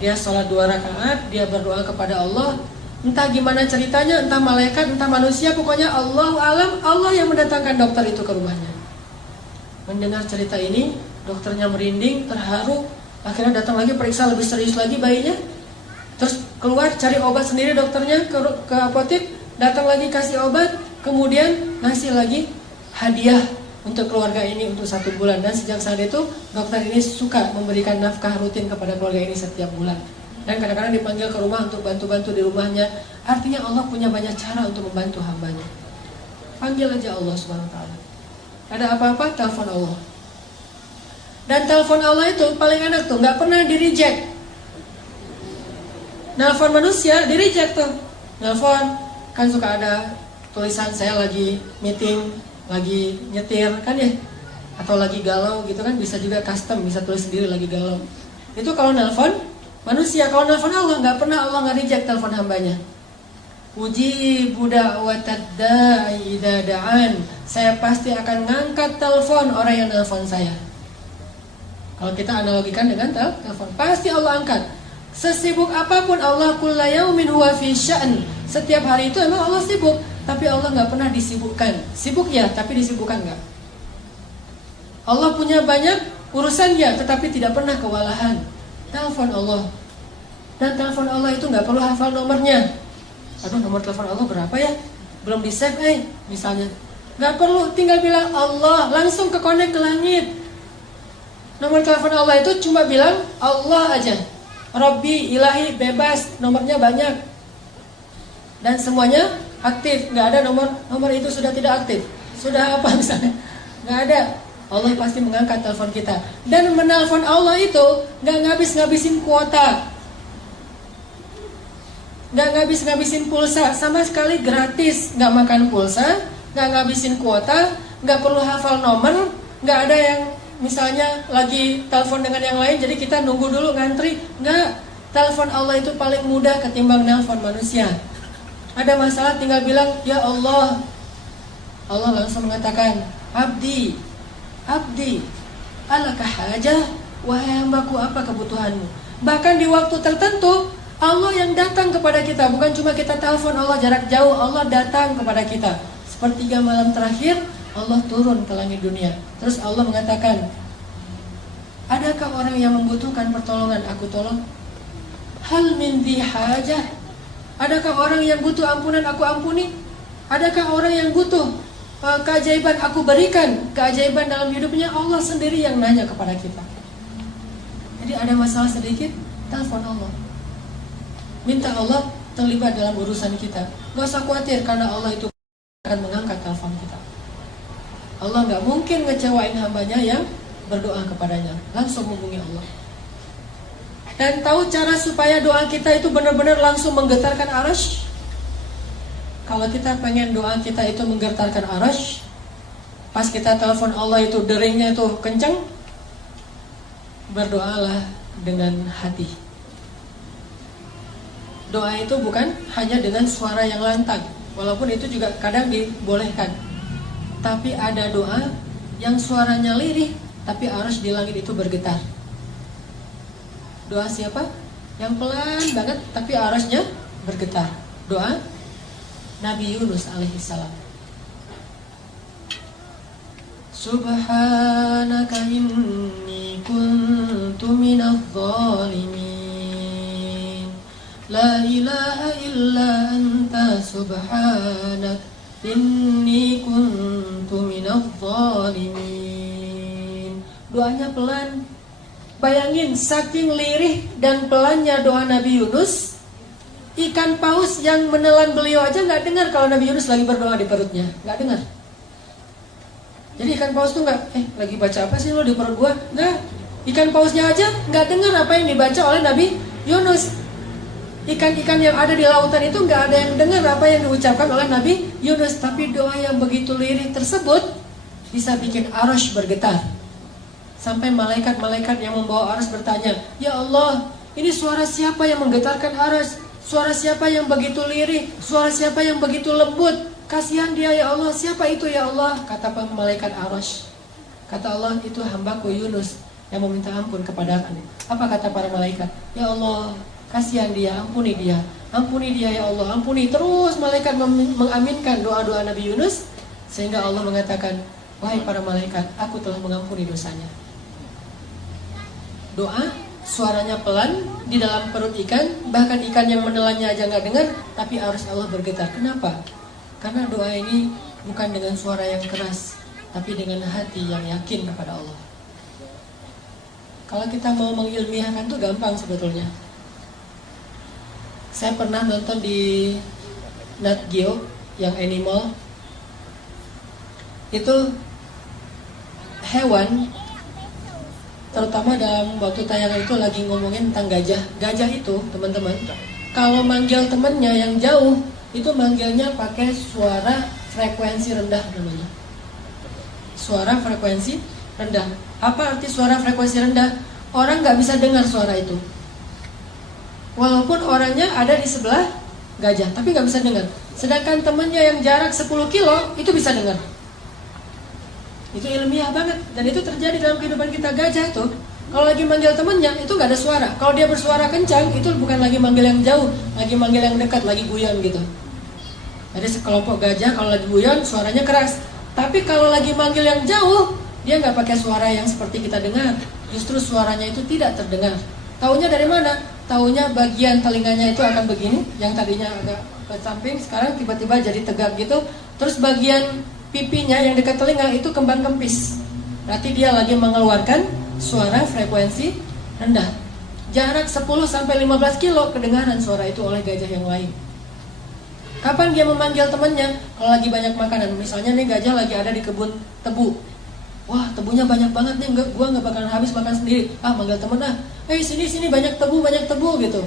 Dia sholat 2 rakaat, dia berdoa kepada Allah. Entah gimana ceritanya, entah malaikat, entah manusia, pokoknya Allah alam, Allah yang mendatangkan dokter itu ke rumahnya. Mendengar cerita ini, dokternya merinding, terharu. Akhirnya datang lagi periksa lebih serius lagi bayinya. Terus keluar cari obat sendiri dokternya ke apotek, datang lagi kasih obat, kemudian ngasih lagi hadiah untuk keluarga ini untuk 1 bulan. Dan sejak saat itu dokter ini suka memberikan nafkah rutin kepada keluarga ini setiap bulan. Dan kadang-kadang dipanggil ke rumah untuk bantu-bantu di rumahnya. Artinya Allah punya banyak cara untuk membantu hambanya. Panggil aja Allah SWT. Ada apa-apa, telepon Allah. Dan telepon Allah itu paling enak tuh, gak pernah di-reject. Nelfon manusia, di-reject tuh. Nelfon, kan suka ada tulisan saya lagi meeting, lagi nyetir, kan ya. Atau lagi galau gitu kan, bisa juga custom, bisa tulis sendiri lagi galau. Itu kalau nelfon manusia. Kalau nelfon Allah, nggak pernah Allah nggak reject telepon hambanya. Ujibu da'watad da'i idza da'an. Saya pasti akan ngangkat telepon orang yang nelfon saya. Kalau kita analogikan dengan telepon, pasti Allah angkat. Sesibuk apapun Allah, kulla yaumin huwa fi sya'n. Setiap hari itu emang Allah sibuk, tapi Allah nggak pernah disibukkan. Sibuk ya, tapi disibukkan nggak. Allah punya banyak urusan ya, tetapi tidak pernah kewalahan. Telepon Allah. Dan telepon Allah itu nggak perlu hafal nomornya. Aduh, nomor telepon Allah berapa ya? Belum di save misalnya. Nggak perlu, tinggal bilang Allah, langsung ke connect ke langit. Nomor telepon Allah itu cuma bilang Allah aja. Rabbi, ilahi, bebas, nomornya banyak. Dan semuanya aktif, nggak ada nomor itu sudah tidak aktif. Sudah apa misalnya? Nggak ada. Allah pasti mengangkat telepon kita. Dan menelpon Allah itu gak ngabis-ngabisin kuota, gak ngabis-ngabisin pulsa, sama sekali gratis. Gak makan pulsa, gak ngabisin kuota, gak perlu hafal nomor. Gak ada yang misalnya lagi telepon dengan yang lain, jadi kita nunggu dulu ngantri. Gak, telepon Allah itu paling mudah ketimbang nelpon manusia. Ada masalah tinggal bilang ya Allah. Allah langsung mengatakan abdi, alaka hajah, wahai hambaku apa kebutuhanmu. Bahkan di waktu tertentu Allah yang datang kepada kita, bukan cuma kita telepon Allah jarak jauh, Allah datang kepada kita. Sepertiga malam terakhir Allah turun ke langit dunia. Terus Allah mengatakan, adakah orang yang membutuhkan pertolongan, aku tolong. Hal min dhi hajah, adakah orang yang butuh ampunan, aku ampuni. Adakah orang yang butuh keajaiban aku berikan, keajaiban dalam hidupnya Allah sendiri yang nanya kepada kita. Jadi ada masalah sedikit, telepon Allah, minta Allah terlibat dalam urusan kita. Gak usah khawatir karena Allah itu akan mengangkat telepon kita. Allah gak mungkin ngecewain hambanya yang berdoa kepadanya. Langsung hubungi Allah. Dan tahu cara supaya doa kita itu benar-benar langsung menggetarkan arasy? Kalau kita pengen doa kita itu menggetarkan arasy, pas kita telepon Allah itu deringnya itu kenceng, berdoalah dengan hati. Doa itu bukan hanya dengan suara yang lantang, walaupun itu juga kadang dibolehkan. Tapi ada doa yang suaranya lirih, tapi arasy di langit itu bergetar. Doa siapa? Yang pelan banget, tapi arasnya bergetar. Doa Nabi Yunus alaihissalam. Subhanaka inni kuntu minadh dhalimin. La ilaha illa anta subhanak inni kuntu minadh dhalimin. Doanya pelan. Bayangin saking lirih dan pelannya doa Nabi Yunus, ikan paus yang menelan beliau aja nggak dengar kalau Nabi Yunus lagi berdoa di perutnya, nggak dengar. Jadi ikan paus tuh nggak, lagi baca apa sih lo di perut gua? Nggak, ikan pausnya aja nggak dengar apa yang dibaca oleh Nabi Yunus. Ikan-ikan yang ada di lautan itu nggak ada yang dengar apa yang diucapkan oleh Nabi Yunus. Tapi doa yang begitu lirih tersebut bisa bikin arasy bergetar. Sampai malaikat-malaikat yang membawa arasy bertanya, ya Allah, ini suara siapa yang menggetarkan arasy? Suara siapa yang begitu lirih? Suara siapa yang begitu lembut? Kasihan dia ya Allah, siapa itu ya Allah? Kata malaikat arasy. Kata Allah, itu hambaku Yunus yang meminta ampun kepadaku. Apa kata para malaikat? Ya Allah, kasihan dia, ampuni dia. Ampuni dia ya Allah, ampuni. Terus malaikat mengaminkan doa-doa Nabi Yunus. Sehingga Allah mengatakan, wahai para malaikat, aku telah mengampuni dosanya. Doa suaranya pelan di dalam perut ikan, bahkan ikan yang menelannya aja nggak dengar, tapi arus Allah bergetar. Kenapa? Karena doa ini bukan dengan suara yang keras, tapi dengan hati yang yakin kepada Allah. Kalau kita mau mengilmiahkan tuh gampang sebetulnya. Saya pernah nonton di Nat Geo yang animal, itu hewan, terutama dalam waktu tayangan itu lagi ngomongin tentang gajah. Gajah itu teman-teman, kalau manggil temennya yang jauh, itu manggilnya pakai suara frekuensi rendah namanya. Suara frekuensi rendah. Apa arti suara frekuensi rendah? Orang nggak bisa dengar suara itu. Walaupun orangnya ada di sebelah gajah, tapi nggak bisa dengar. Sedangkan temennya yang jarak 10 kilo, itu bisa dengar. Itu ilmiah banget. Dan itu terjadi dalam kehidupan kita. Gajah itu kalau lagi manggil temennya itu nggak ada suara. Kalau dia bersuara kencang, itu bukan lagi manggil yang jauh, lagi manggil yang dekat, lagi guyon gitu. Jadi sekelompok gajah kalau lagi guyon suaranya keras. Tapi kalau lagi manggil yang jauh, dia nggak pakai suara yang seperti kita dengar. Justru suaranya itu tidak terdengar. Taunya dari mana? Taunya bagian telinganya itu akan begini, yang tadinya agak ke samping, sekarang tiba-tiba jadi tegak gitu. Terus bagian pipinya yang dekat telinga itu kembang kempis. Berarti dia lagi mengeluarkan suara frekuensi rendah. Jarak 10-15 kilo kedengaran suara itu oleh gajah yang lain. Kapan dia memanggil temannya? Kalau lagi banyak makanan. Misalnya nih gajah lagi ada di kebun tebu. Wah, tebunya banyak banget nih, gua nggak bakalan habis makan sendiri. Manggil temen sini banyak tebu gitu.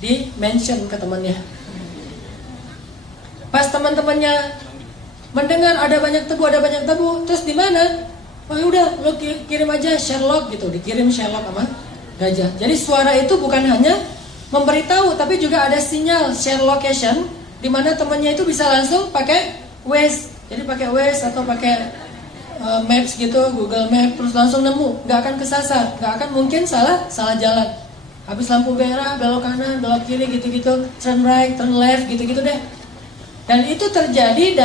Di mention ke temannya. Pas teman-temannya mendengar ada banyak tebu, terus di mana? Udah, lo kirim aja Sherlock gitu, dikirim Sherlock sama gajah. Jadi suara itu bukan hanya memberitahu, tapi juga ada sinyal share location, di mana temannya itu bisa langsung pakai Waze. Jadi pakai Waze atau pakai Maps gitu, Google Map, terus langsung nemu, nggak akan kesasar, nggak akan mungkin salah jalan. Habis lampu merah, belok kanan, belok kiri gitu-gitu, turn right, turn left gitu-gitu deh. Dan itu terjadi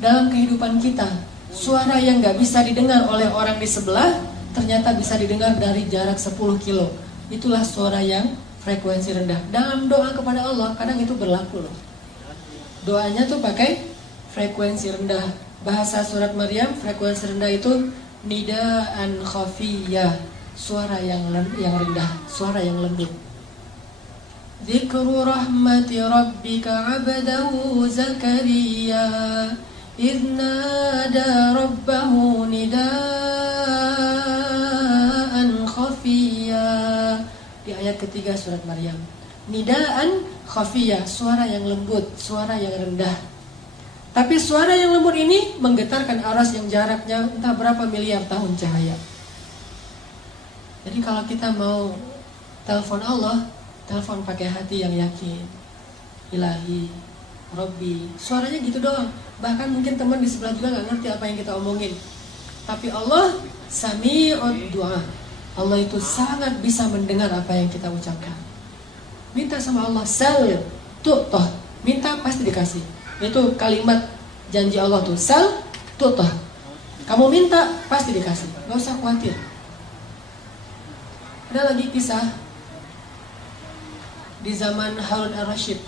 dalam kehidupan kita. Suara yang gak bisa didengar oleh orang di sebelah ternyata bisa didengar dari jarak 10 kilo. Itulah suara yang frekuensi rendah. Dalam doa kepada Allah kadang itu berlaku loh. Doanya tuh pakai frekuensi rendah. Bahasa surat Maryam, frekuensi rendah itu nidaan khafiyah, suara yang rendah, suara yang lembut. Dzikru rahmati rabbika 'abdahu Zakaria idh nada rabbahu nidaan khafiyah. Di ayat ketiga surat Maryam. Nidaan khafiyah, suara yang lembut, suara yang rendah. Tapi suara yang lembut ini menggetarkan aras yang jaraknya entah berapa miliar tahun cahaya. Jadi kalau kita mau telepon Allah, telepon pakai hati yang yakin. Ilahi, Robbi, suaranya gitu doang. Bahkan mungkin teman di sebelah juga gak ngerti apa yang kita omongin. Tapi Allah sami'ud du'a. Allah itu sangat bisa mendengar apa yang kita ucapkan. Minta sama Allah, sal tu'toh, minta pasti dikasih. Itu kalimat janji Allah tuh, sal tu'toh. Kamu minta pasti dikasih, gak usah khawatir. Ada lagi kisah di zaman Harun ar-Rasyid,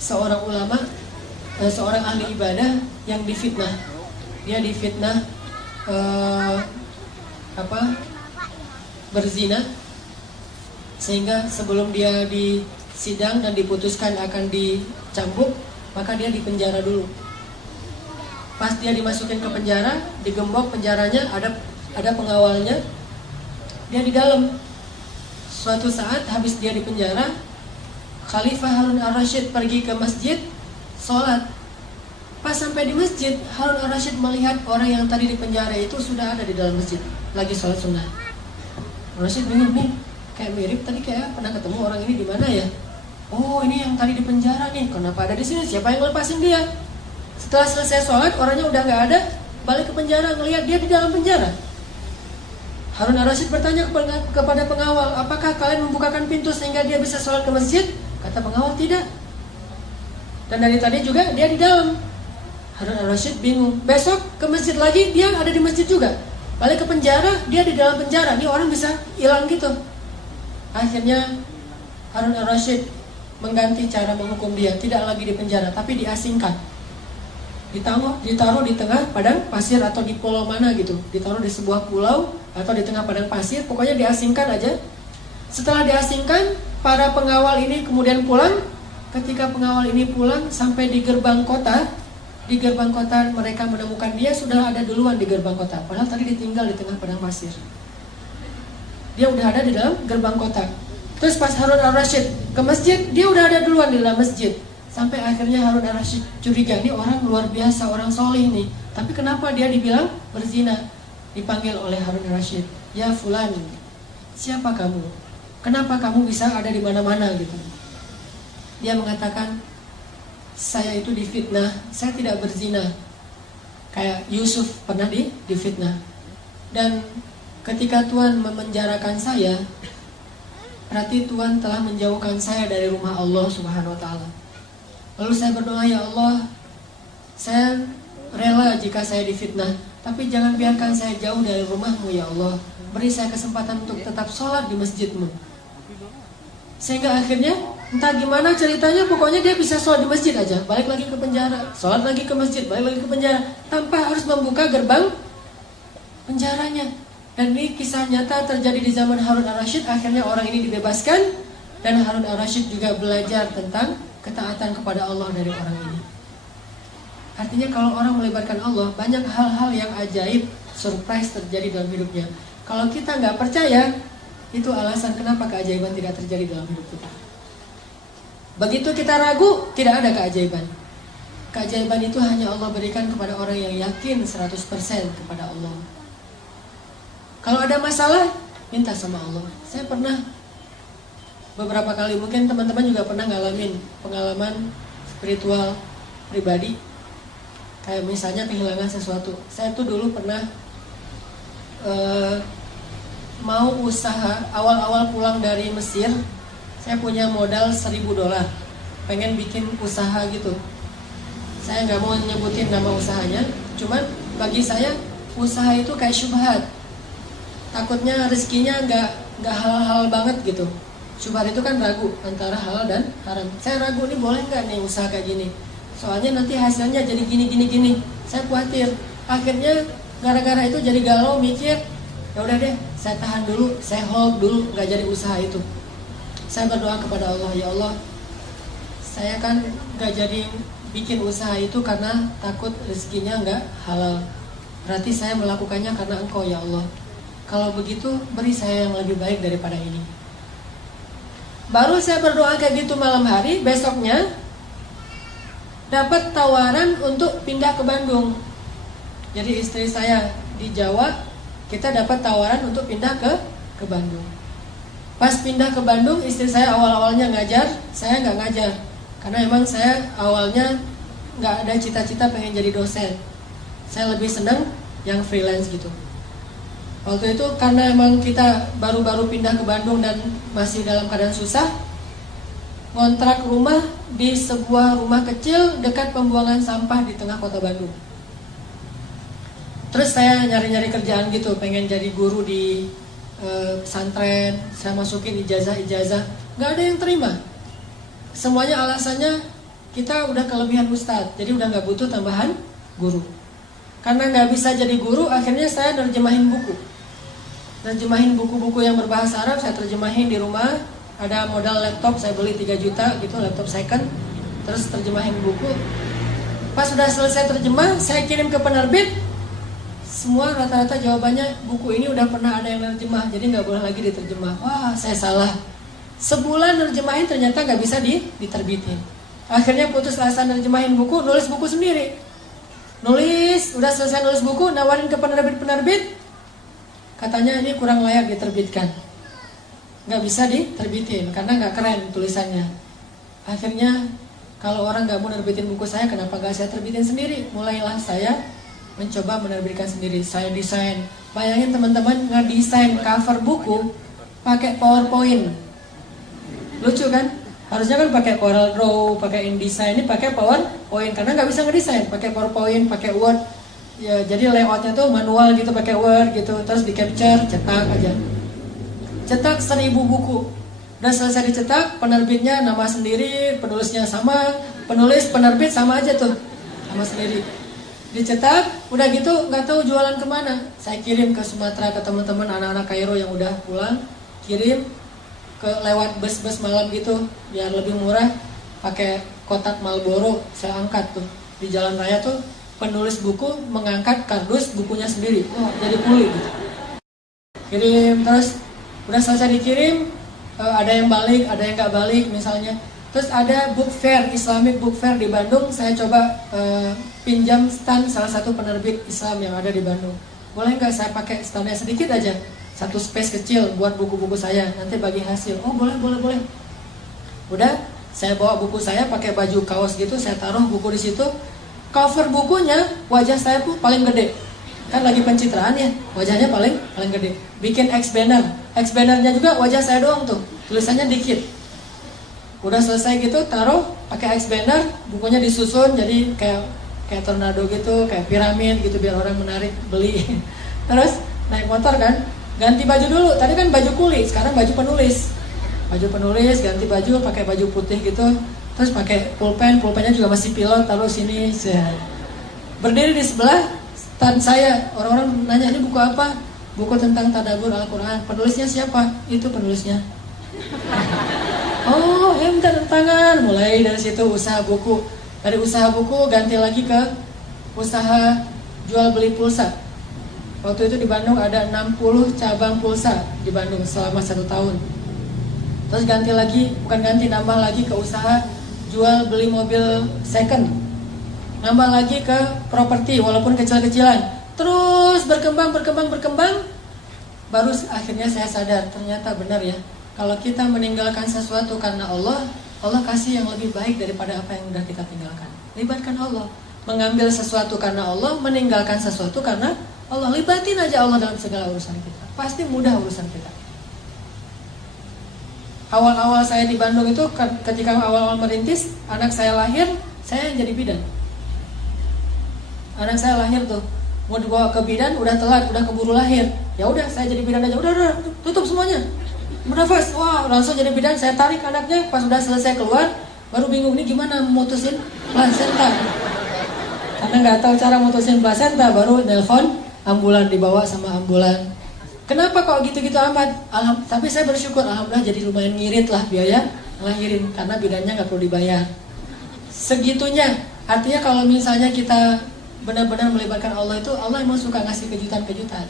seorang ulama, seorang ahli ibadah yang difitnah. Dia difitnah berzina, sehingga sebelum dia disidang dan diputuskan akan dicambuk, maka dia dipenjara dulu. Pas dia dimasukin ke penjara, digembok penjaranya, ada pengawalnya, dia di dalam. Suatu saat habis dia di penjara, Khalifah Harun ar-Rasyid pergi ke masjid sholat. Pas sampai di masjid, Harun ar-Rasyid melihat orang yang tadi di penjara itu sudah ada di dalam masjid, lagi sholat sunnah. Ar-Rasyid bingung nih, kayak mirip tadi, kayak pernah ketemu orang ini di mana ya? Oh, ini yang tadi di penjara nih, kenapa ada di sini? Siapa yang lepasin dia? Setelah selesai sholat, orangnya udah nggak ada, balik ke penjara, ngelihat dia di dalam penjara. Harun ar-Rasyid bertanya kepada pengawal, apakah kalian membukakan pintu sehingga dia bisa sholat ke masjid? Kata pengawal, tidak. Dan dari tadi juga dia di dalam. Harun ar-Rasyid bingung. Besok ke masjid lagi, dia ada di masjid juga. Balik ke penjara, dia di dalam penjara. Ini orang bisa hilang gitu. Akhirnya Harun ar-Rasyid mengganti cara menghukum dia. Tidak lagi di penjara, tapi diasingkan. Ditaruh di tengah padang pasir atau di pulau mana gitu. Ditaruh di sebuah pulau atau di tengah padang pasir. Pokoknya diasingkan aja. Setelah diasingkan, para pengawal ini kemudian pulang. Ketika pengawal ini pulang sampai di gerbang kota, mereka menemukan dia sudah ada duluan di gerbang kota. Padahal tadi ditinggal di tengah padang pasir. Dia udah ada di dalam gerbang kota. Terus pas Harun ar-Rasyid ke masjid, dia udah ada duluan di dalam masjid. Sampai akhirnya Harun ar-Rasyid curiga, ini orang luar biasa, orang soleh nih. Tapi kenapa dia dibilang berzina? Dipanggil oleh Harun ar-Rasyid, ya fulan, siapa kamu? Kenapa kamu bisa ada di mana-mana gitu? Dia mengatakan, saya itu difitnah, saya tidak berzina. Kayak Yusuf pernah difitnah. Dan ketika Tuhan memenjarakan saya, berarti Tuhan telah menjauhkan saya dari rumah Allah Subhanahu wa Ta'ala. Lalu saya berdoa, ya Allah, saya rela jika saya difitnah, tapi jangan biarkan saya jauh dari rumah-Mu ya Allah. Beri saya kesempatan untuk tetap sholat di masjid-Mu. Sehingga akhirnya entah gimana ceritanya, pokoknya dia bisa sholat di masjid aja. Balik lagi ke penjara, sholat lagi ke masjid, balik lagi ke penjara, tanpa harus membuka gerbang penjaranya. Dan ini kisah nyata terjadi di zaman Harun ar-Rasyid. Akhirnya orang ini dibebaskan, dan Harun ar-Rasyid juga belajar tentang ketaatan kepada Allah dari orang ini. Artinya kalau orang melibatkan Allah, banyak hal-hal yang ajaib, surprise terjadi dalam hidupnya. Kalau kita nggak percaya, itu alasan kenapa keajaiban tidak terjadi dalam hidup kita. Begitu kita ragu, tidak ada keajaiban. Keajaiban itu hanya Allah berikan kepada orang yang yakin 100% kepada Allah. Kalau ada masalah, minta sama Allah. Saya pernah beberapa kali, mungkin teman-teman juga pernah ngalamin pengalaman spiritual pribadi. Kayak misalnya kehilangan sesuatu. Saya tuh dulu pernah mau usaha, awal-awal pulang dari Mesir, saya punya modal $1.000, pengen bikin usaha gitu. Saya nggak mau nyebutin nama usahanya, cuman bagi saya usaha itu kayak syubhat. Takutnya rezekinya nggak halal banget gitu. Syubhat itu kan ragu antara halal dan haram. Saya ragu nih, boleh nggak nih usaha kayak gini. soalnya nanti hasilnya jadi gini. Saya khawatir. Akhirnya gara-gara itu jadi galau, mikir, ya udah deh, saya tahan dulu, saya hold dulu, nggak jadi usaha itu. Saya berdoa kepada Allah, ya Allah, saya kan nggak jadi bikin usaha itu karena takut rezekinya nggak halal. Berarti saya melakukannya karena Engkau, ya Allah. Kalau begitu, beri saya yang lebih baik daripada ini. Baru saya berdoa kayak gitu malam hari, besoknya dapat tawaran untuk pindah ke Bandung. Jadi istri saya di Jawa, kita dapat tawaran untuk pindah ke Bandung. Pas pindah ke Bandung, istri saya awal-awalnya ngajar, saya nggak ngajar. Karena emang saya awalnya nggak ada cita-cita pengen jadi dosen. Saya lebih senang yang freelance gitu. Waktu itu karena emang kita baru-baru pindah ke Bandung dan masih dalam keadaan susah, ngontrak rumah di sebuah rumah kecil dekat pembuangan sampah di tengah kota Bandung. Terus saya nyari-nyari kerjaan gitu, pengen jadi guru di pesantren, saya masukin ijazah, nggak ada yang terima. Semuanya alasannya kita udah kelebihan ustadz, jadi udah nggak butuh tambahan guru. Karena nggak bisa jadi guru, akhirnya saya nerjemahin buku-buku yang berbahasa Arab, saya terjemahin di rumah. Ada modal laptop, saya beli 3 juta gitu, laptop second. Terus terjemahin buku. Pas sudah selesai terjemah, saya kirim ke penerbit. Semua rata-rata jawabannya, buku ini udah pernah ada yang nerjemah, jadi nggak boleh lagi diterjemah. Wah, saya salah. Sebulan nerjemahin ternyata nggak bisa diterbitin. Akhirnya putus asa nerjemahin buku, nulis buku sendiri. Udah selesai nulis buku, nawarin ke penerbit. Katanya ini kurang layak diterbitkan, nggak bisa diterbitin karena nggak keren tulisannya. Akhirnya kalau orang nggak mau nerbitin buku saya, kenapa nggak saya terbitin sendiri? Mulailah saya mencoba menerbitkan sendiri. Saya desain. Bayangin teman-teman, ngedesain cover buku pakai PowerPoint. Lucu kan? Harusnya kan pakai Corel Draw, pakai InDesign, ini pakai PowerPoint karena nggak bisa ngedesain. Pakai PowerPoint, pakai Word. Ya, jadi layoutnya tuh manual gitu, pakai Word gitu, terus di capture, cetak aja. Cetak 1000 buku. Udah selesai dicetak, penerbitnya nama sendiri, penulisnya sama, penerbit sama aja tuh, sama sendiri. Dicetak, udah gitu nggak tahu jualan kemana. Saya kirim ke Sumatera ke teman-teman anak-anak Kairo yang udah pulang, kirim ke lewat bus-bus malam gitu, biar lebih murah. Pakai kotak Marlboro, saya angkat tuh di jalan raya tuh. Penulis buku mengangkat kardus bukunya sendiri, jadi kuli gitu. Kirim terus, udah selesai dikirim, ada yang balik, ada yang nggak balik misalnya. Terus ada book fair, Islamic book fair di Bandung. Saya coba pinjam stand salah satu penerbit Islam yang ada di Bandung. Boleh nggak saya pakai standnya sedikit aja, satu space kecil buat buku-buku saya, nanti bagi hasil. Oh boleh. Udah, saya bawa buku saya pakai baju kaos gitu, saya taruh buku di situ. Cover bukunya wajah saya tuh paling gede. Kan lagi pencitraan ya, wajahnya paling gede. Bikin X-banner-nya juga wajah saya doang tuh, tulisannya dikit. Udah selesai gitu, taruh pakai X-banner, bukunya disusun jadi kayak tornado gitu, kayak piramid gitu biar orang menarik beli. Terus naik motor kan, ganti baju dulu. Tadi kan baju kuli, sekarang baju penulis. Ganti baju pakai baju putih gitu. Terus pakai pulpennya juga masih pilot, taruh sini. Berdiri di sebelah stand saya, orang-orang nanya ini buku apa? Buku tentang tadabbur Al-Quran. Penulisnya siapa? Itu penulisnya. Oh, minta tangan. Mulai dari situ usaha buku. Dari usaha buku ganti lagi ke usaha jual beli pulsa. Waktu itu di Bandung ada 60 cabang pulsa di Bandung selama 1 tahun. Terus nambah lagi ke usaha jual beli mobil second. Nambah lagi ke properti walaupun kecil-kecilan. Terus berkembang. Baru akhirnya saya sadar, ternyata benar ya. Kalau kita meninggalkan sesuatu karena Allah, Allah kasih yang lebih baik daripada apa yang sudah kita tinggalkan. Libatkan Allah. Mengambil sesuatu karena Allah, meninggalkan sesuatu karena Allah. Libatin aja Allah dalam segala urusan kita. Pasti mudah urusan kita. Awal-awal saya di Bandung itu, ketika awal-awal merintis, anak saya lahir, saya yang jadi bidan. Anak saya lahir tuh, mau dibawa ke bidan, udah telat, udah keburu lahir. Ya udah, saya jadi bidan aja. Udah, tutup semuanya. Bernafas, wah langsung jadi bidan. Saya tarik anaknya, pas udah selesai keluar, baru bingung nih gimana mutusin plasenta. Karena nggak tahu cara mutusin plasenta, baru nelpon ambulan, dibawa sama ambulan. Kenapa kok gitu-gitu amat? Tapi saya bersyukur, alhamdulillah jadi lumayan ngirit lah biaya ngelahirin, karena bidannya nggak perlu dibayar. Segitunya, artinya kalau misalnya kita benar-benar melibatkan Allah itu, Allah emang suka ngasih kejutan-kejutan.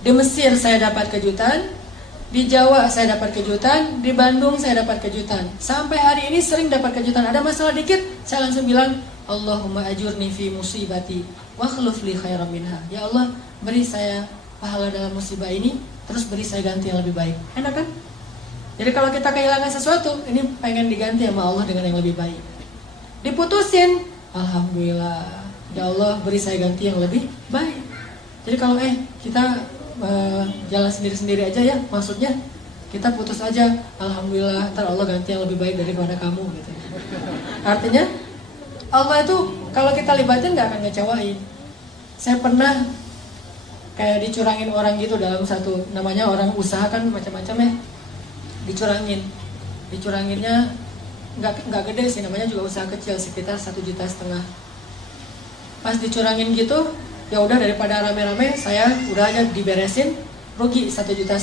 Di Mesir saya dapat kejutan, di Jawa saya dapat kejutan, di Bandung saya dapat kejutan. Sampai hari ini sering dapat kejutan. Ada masalah dikit, saya langsung bilang, Allahumma ajurni fi musibati wa khluf li khairan minha. Ya Allah, beri saya pahala dalam musibah ini, terus beri saya ganti yang lebih baik. Enak kan? Jadi kalau kita kehilangan sesuatu, ini pengen diganti sama Allah dengan yang lebih baik. Diputusin, alhamdulillah, ya Allah beri saya ganti yang lebih baik. Jadi kalau kita jalan sendiri-sendiri aja ya, maksudnya kita putus aja, alhamdulillah, ntar Allah ganti yang lebih baik daripada kamu gitu. Artinya Allah itu kalau kita libatin nggak akan ngecewain. Saya pernah kayak dicurangin orang gitu dalam satu, namanya orang usaha kan macam-macam ya, dicuranginnya nggak gede sih, namanya juga usaha kecil, sekitar 1,5 juta. Pas dicurangin gitu, ya udah daripada rame-rame, saya udah aja diberesin, rugi 1,5 juta.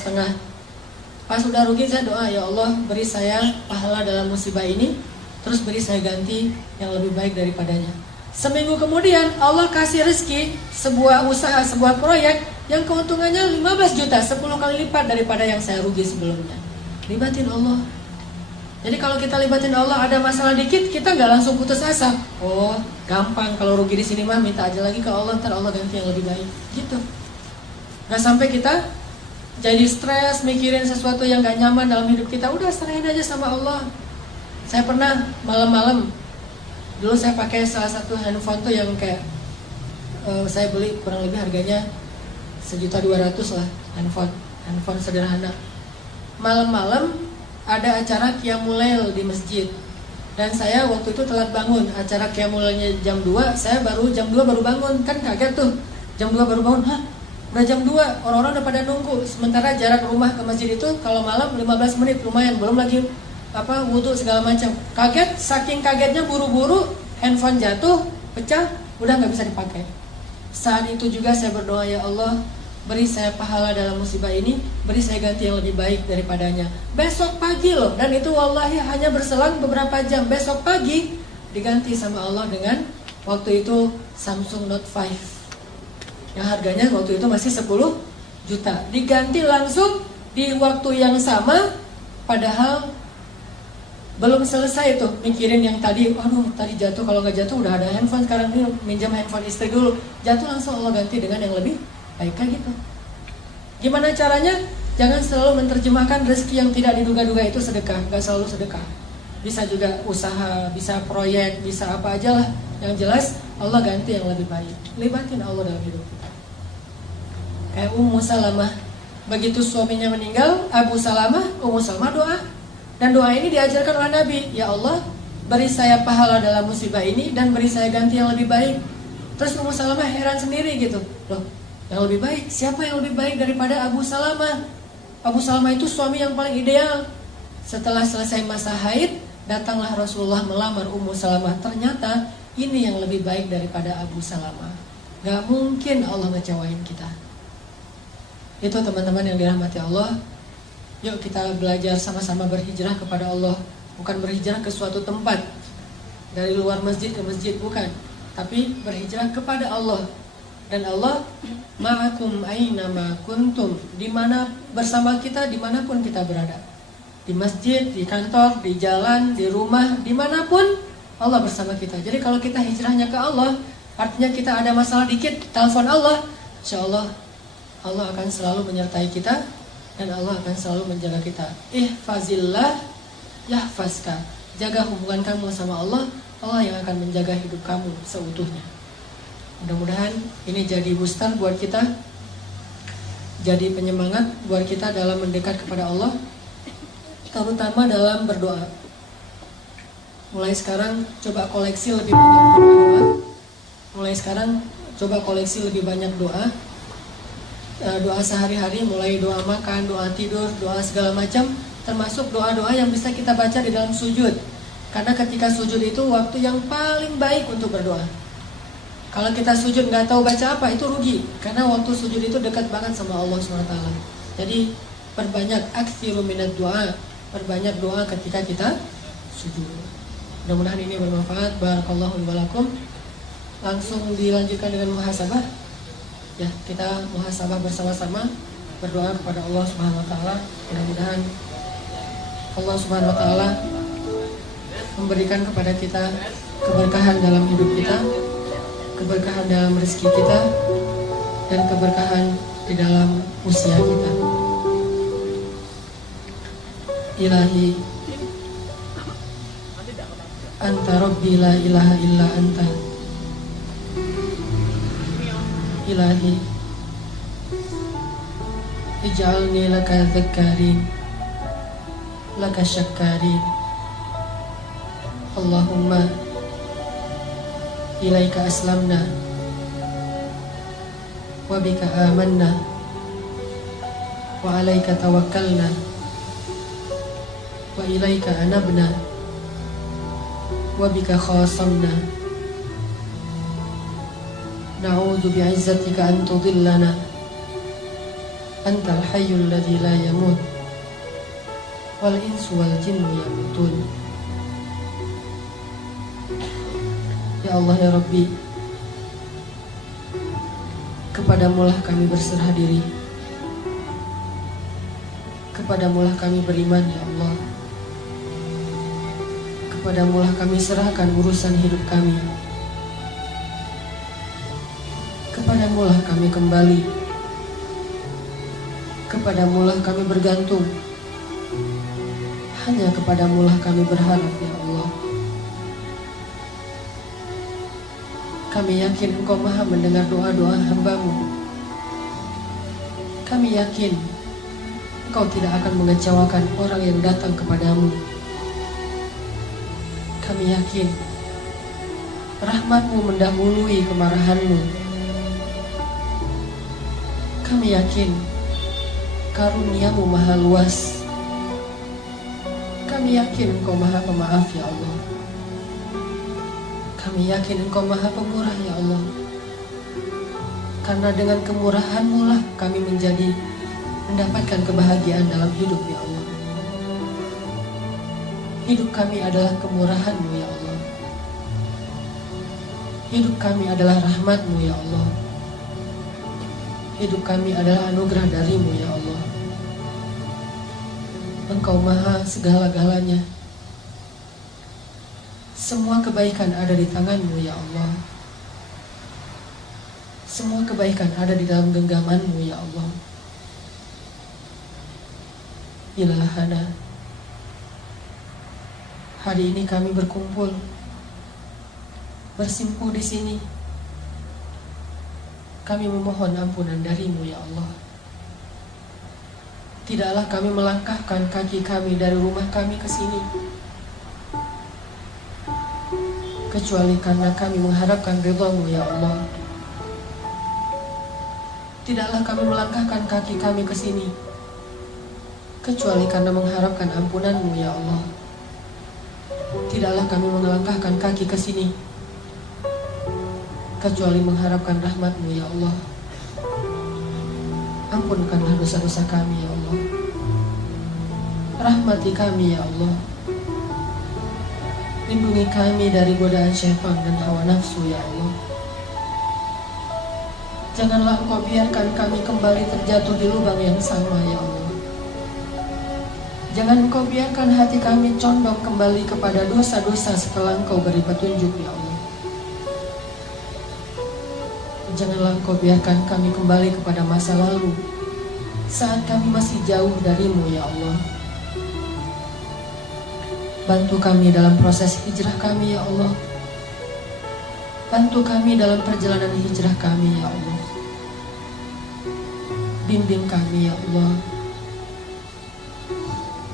Pas udah rugi saya doa, ya Allah beri saya pahala dalam musibah ini, terus beri saya ganti yang lebih baik daripadanya. Seminggu kemudian Allah kasih rezeki sebuah usaha, sebuah proyek yang keuntungannya 15 juta, 10 kali lipat daripada yang saya rugi sebelumnya. Libatin Allah. Jadi kalau kita libatin Allah, ada masalah dikit, kita nggak langsung putus asa. Oh, gampang kalau rugi di sini mah minta aja lagi ke Allah, ntar Allah ganti yang lebih baik. Gitu. Nggak sampai kita jadi stres mikirin sesuatu yang nggak nyaman dalam hidup kita. Udah serahin aja sama Allah. Saya pernah malam-malam, dulu saya pakai salah satu handphone tuh yang kayak saya beli kurang lebih harganya 1.200.000 lah, handphone sederhana. Malam-malam ada acara Qiyamul Lail di masjid, dan saya waktu itu telat bangun. Acara Qiyamul Lailnya jam 2, saya jam 2 baru bangun. Kan kaget tuh, jam 2 baru bangun. Hah, udah jam 2, orang-orang udah pada nunggu. Sementara jarak rumah ke masjid itu kalau malam 15 menit, lumayan. Belum lagi wudhu segala macam. Kaget, saking kagetnya buru-buru handphone jatuh, pecah, udah nggak bisa dipakai. Saat itu juga saya berdoa, ya Allah beri saya pahala dalam musibah ini, beri saya ganti yang lebih baik daripadanya. Besok pagi loh, dan itu wallahi hanya berselang beberapa jam. Besok pagi diganti sama Allah dengan waktu itu Samsung Note 5 yang harganya waktu itu masih 10 juta. Diganti langsung di waktu yang sama, padahal belum selesai tuh mikirin yang tadi. Aduh, tadi jatuh, kalau nggak jatuh udah ada handphone, sekarang ini minjam handphone istri dulu. Jatuh langsung Allah ganti dengan yang lebih baik, kayak gitu. Gimana caranya? Jangan selalu menerjemahkan rezeki yang tidak diduga-duga itu sedekah. Nggak selalu sedekah. Bisa juga usaha, bisa proyek, bisa apa aja lah. Yang jelas Allah ganti yang lebih baik. Libatin Allah dalam hidup kita. Kayak Ummu Salamah, begitu suaminya meninggal, Ummu Salamah doa. Dan doa ini diajarkan oleh Nabi. Ya Allah, beri saya pahala dalam musibah ini dan beri saya ganti yang lebih baik. Terus Ummu Salamah heran sendiri gitu. Loh, yang lebih baik? Siapa yang lebih baik daripada Abu Salamah? Abu Salamah itu suami yang paling ideal. Setelah selesai masa haid, datanglah Rasulullah melamar Ummu Salamah. Ternyata ini yang lebih baik daripada Abu Salamah. Gak mungkin Allah ngecewain kita. Itu teman-teman yang dirahmati Allah. Yuk kita belajar sama-sama berhijrah kepada Allah. Bukan berhijrah ke suatu tempat, dari luar masjid ke masjid, bukan. Tapi berhijrah kepada Allah. Dan Allah ma'akum aynama kuntum, dimana bersama kita dimanapun kita berada. Di masjid, di kantor, di jalan, di rumah, dimanapun Allah bersama kita. Jadi kalau kita hijrahnya ke Allah, artinya kita ada masalah dikit, telepon Allah, insya Allah Allah akan selalu menyertai kita, dan Allah akan selalu menjaga kita. Ihfazillah yahfazka. Jaga hubungan kamu sama Allah, Allah yang akan menjaga hidup kamu seutuhnya. Mudah-mudahan ini jadi booster buat kita, jadi penyemangat buat kita dalam mendekat kepada Allah, terutama dalam berdoa. Mulai sekarang coba koleksi lebih banyak doa. Mulai sekarang coba koleksi lebih banyak doa. Doa sehari-hari, mulai doa makan, doa tidur, doa segala macam, termasuk doa-doa yang bisa kita baca di dalam sujud. Karena ketika sujud itu waktu yang paling baik untuk berdoa. Kalau kita sujud nggak tahu baca apa, itu rugi. Karena waktu sujud itu dekat banget sama Allah SWT. Jadi perbanyak aksiru minat doa, perbanyak doa ketika kita sujud. Mudah-mudahan ini bermanfaat. Barakallahu walakum. Langsung dilanjutkan dengan muhasabah. Ya, kita muhasabah bersama-sama, berdoa kepada Allah Subhanahu wa taala. Mudah-mudahan Allah Subhanahu wa taala memberikan kepada kita keberkahan dalam hidup kita, keberkahan dalam rezeki kita, dan keberkahan di dalam usia kita. Ilahi Anta Rabbi la ilaha illa Anta. Ilahi ij'alni laka dzakkarin laka syakkarin. Allahumma ilaika aslamna wa bika amanna wa alaika tawakkalna wa ilaika anabna wa bika khasamna. Na'udzu bi'izzatika an tudillana antal hayyul ladzi la yamut wal insu wal jinnu yamutun. Ya Allah ya Rabbi, kepadamulah kami berserah diri, kepadamulah kami beriman ya Allah, kepadamulah kami serahkan urusan hidup kami, kepadamulah kami kembali, kepadamulah kami bergantung, hanya kepadamulah kami berharap ya Allah. Kami yakin Engkau maha mendengar doa-doa hamba-Mu. Kami yakin Engkau tidak akan mengecewakan orang yang datang kepadamu. Kami yakin rahmat-Mu mendahului kemarahan-Mu. Kami yakin karunia-Mu maha luas. Kami yakin Engkau maha pemaaf ya Allah. Kami yakin Engkau maha pemurah ya Allah. Karena dengan kemurahan-Mu lah kami mendapatkan kebahagiaan dalam hidup ya Allah. Hidup kami adalah kemurahan-Mu ya Allah. Hidup kami adalah rahmat-Mu ya Allah. Hidup kami adalah anugerah dari-Mu ya Allah. Engkau maha segala-galanya. Semua kebaikan ada di tangan-Mu ya Allah. Semua kebaikan ada di dalam genggaman-Mu ya Allah. Ilahana, hari ini kami berkumpul, bersimpuh di sini. Kami memohon ampunan dari-Mu ya Allah. Tidaklah kami melangkahkan kaki kami dari rumah kami ke sini kecuali karena kami mengharapkan ridha-Mu ya Allah. Tidaklah kami melangkahkan kaki kami ke sini kecuali karena mengharapkan ampunan-Mu ya Allah. Tidaklah kami melangkahkan kaki ke sini kecuali mengharapkan rahmat-Mu ya Allah. Ampunkanlah dosa-dosa kami ya Allah. Rahmati kami ya Allah. Lindungi kami dari godaan syaitan dan hawa nafsu ya Allah. Janganlah Engkau biarkan kami kembali terjatuh di lubang yang sama ya Allah. Jangan Engkau biarkan hati kami condong kembali kepada dosa-dosa setelah Engkau beri petunjuk ya Allah. Janganlah Engkau biarkan kami kembali kepada masa lalu saat kami masih jauh dari-Mu ya Allah. Bantu kami dalam proses hijrah kami ya Allah. Bantu kami dalam perjalanan hijrah kami ya Allah. Bimbing kami ya Allah.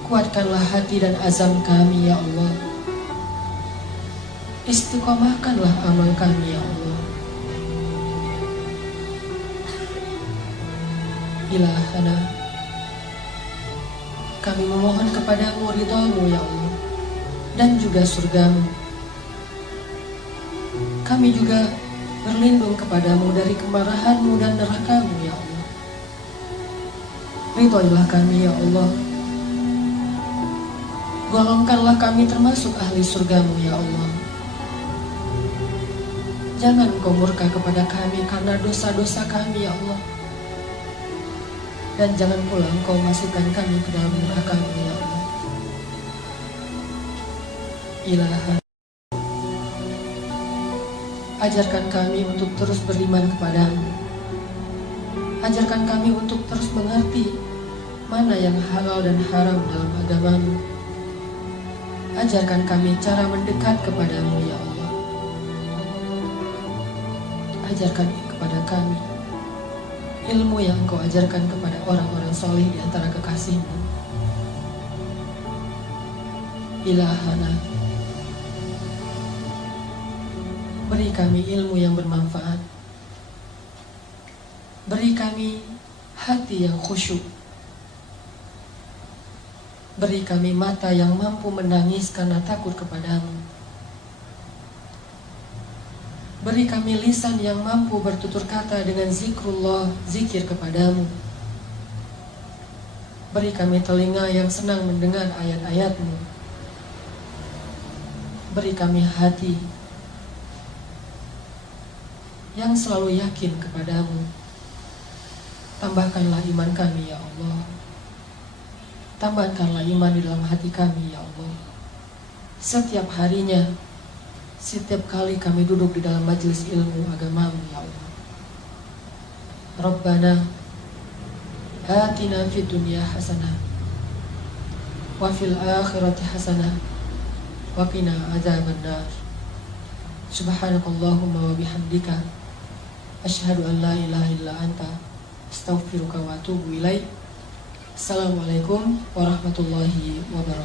Kuatkanlah hati dan azam kami ya Allah. Istiqomahkanlah amal kami ya Allah. Ilahana, kami memohon kepadamu ridha-Mu ya Allah. dan juga surgamu. Kami juga berlindung kepadamu dari kemarahanmu dan nerakamu ya Allah. Ridhoilah kami ya Allah. Golongkanlah kami termasuk ahli surgamu ya Allah. Jangan Engkau murka kepada kami karena dosa-dosa kami ya Allah. Dan jangan pula Engkau masukkan kami ke dalam neraka-Mu ya Allah. Ilaha, ajarkan kami untuk terus beriman kepadamu. Ajarkan kami untuk terus mengerti mana yang halal dan haram dalam agamamu. Ajarkan kami cara mendekat kepadamu ya Allah. Ajarkan kepada kami ilmu yang Engkau ajarkan kepada orang-orang soleh di antara kekasih-Mu. Ilahana, beri kami ilmu yang bermanfaat. Beri kami hati yang khusyuk. Beri kami mata yang mampu menangis karena takut kepadamu. Beri kami lisan yang mampu bertutur kata dengan zikrullah, zikir kepadamu. Beri kami telinga yang senang mendengar ayat-ayat-Mu. Beri kami hati yang selalu yakin kepadamu. Tambahkanlah iman kami ya Allah. Tambahkanlah iman di dalam hati kami ya Allah. Setiap harinya, setiap kali kami duduk di dalam majelis ilmu agamamu ya Allah. Rabbana atina fid dunya hasanah wa fil akhirati hasanah wa qina adzabannar. Subhanakallahumma wa bihamdika asyhadu an la ilaha illa anta astaghfiruka wa atubu ilaik. Assalamualaikum warahmatullahi wabarakatuh.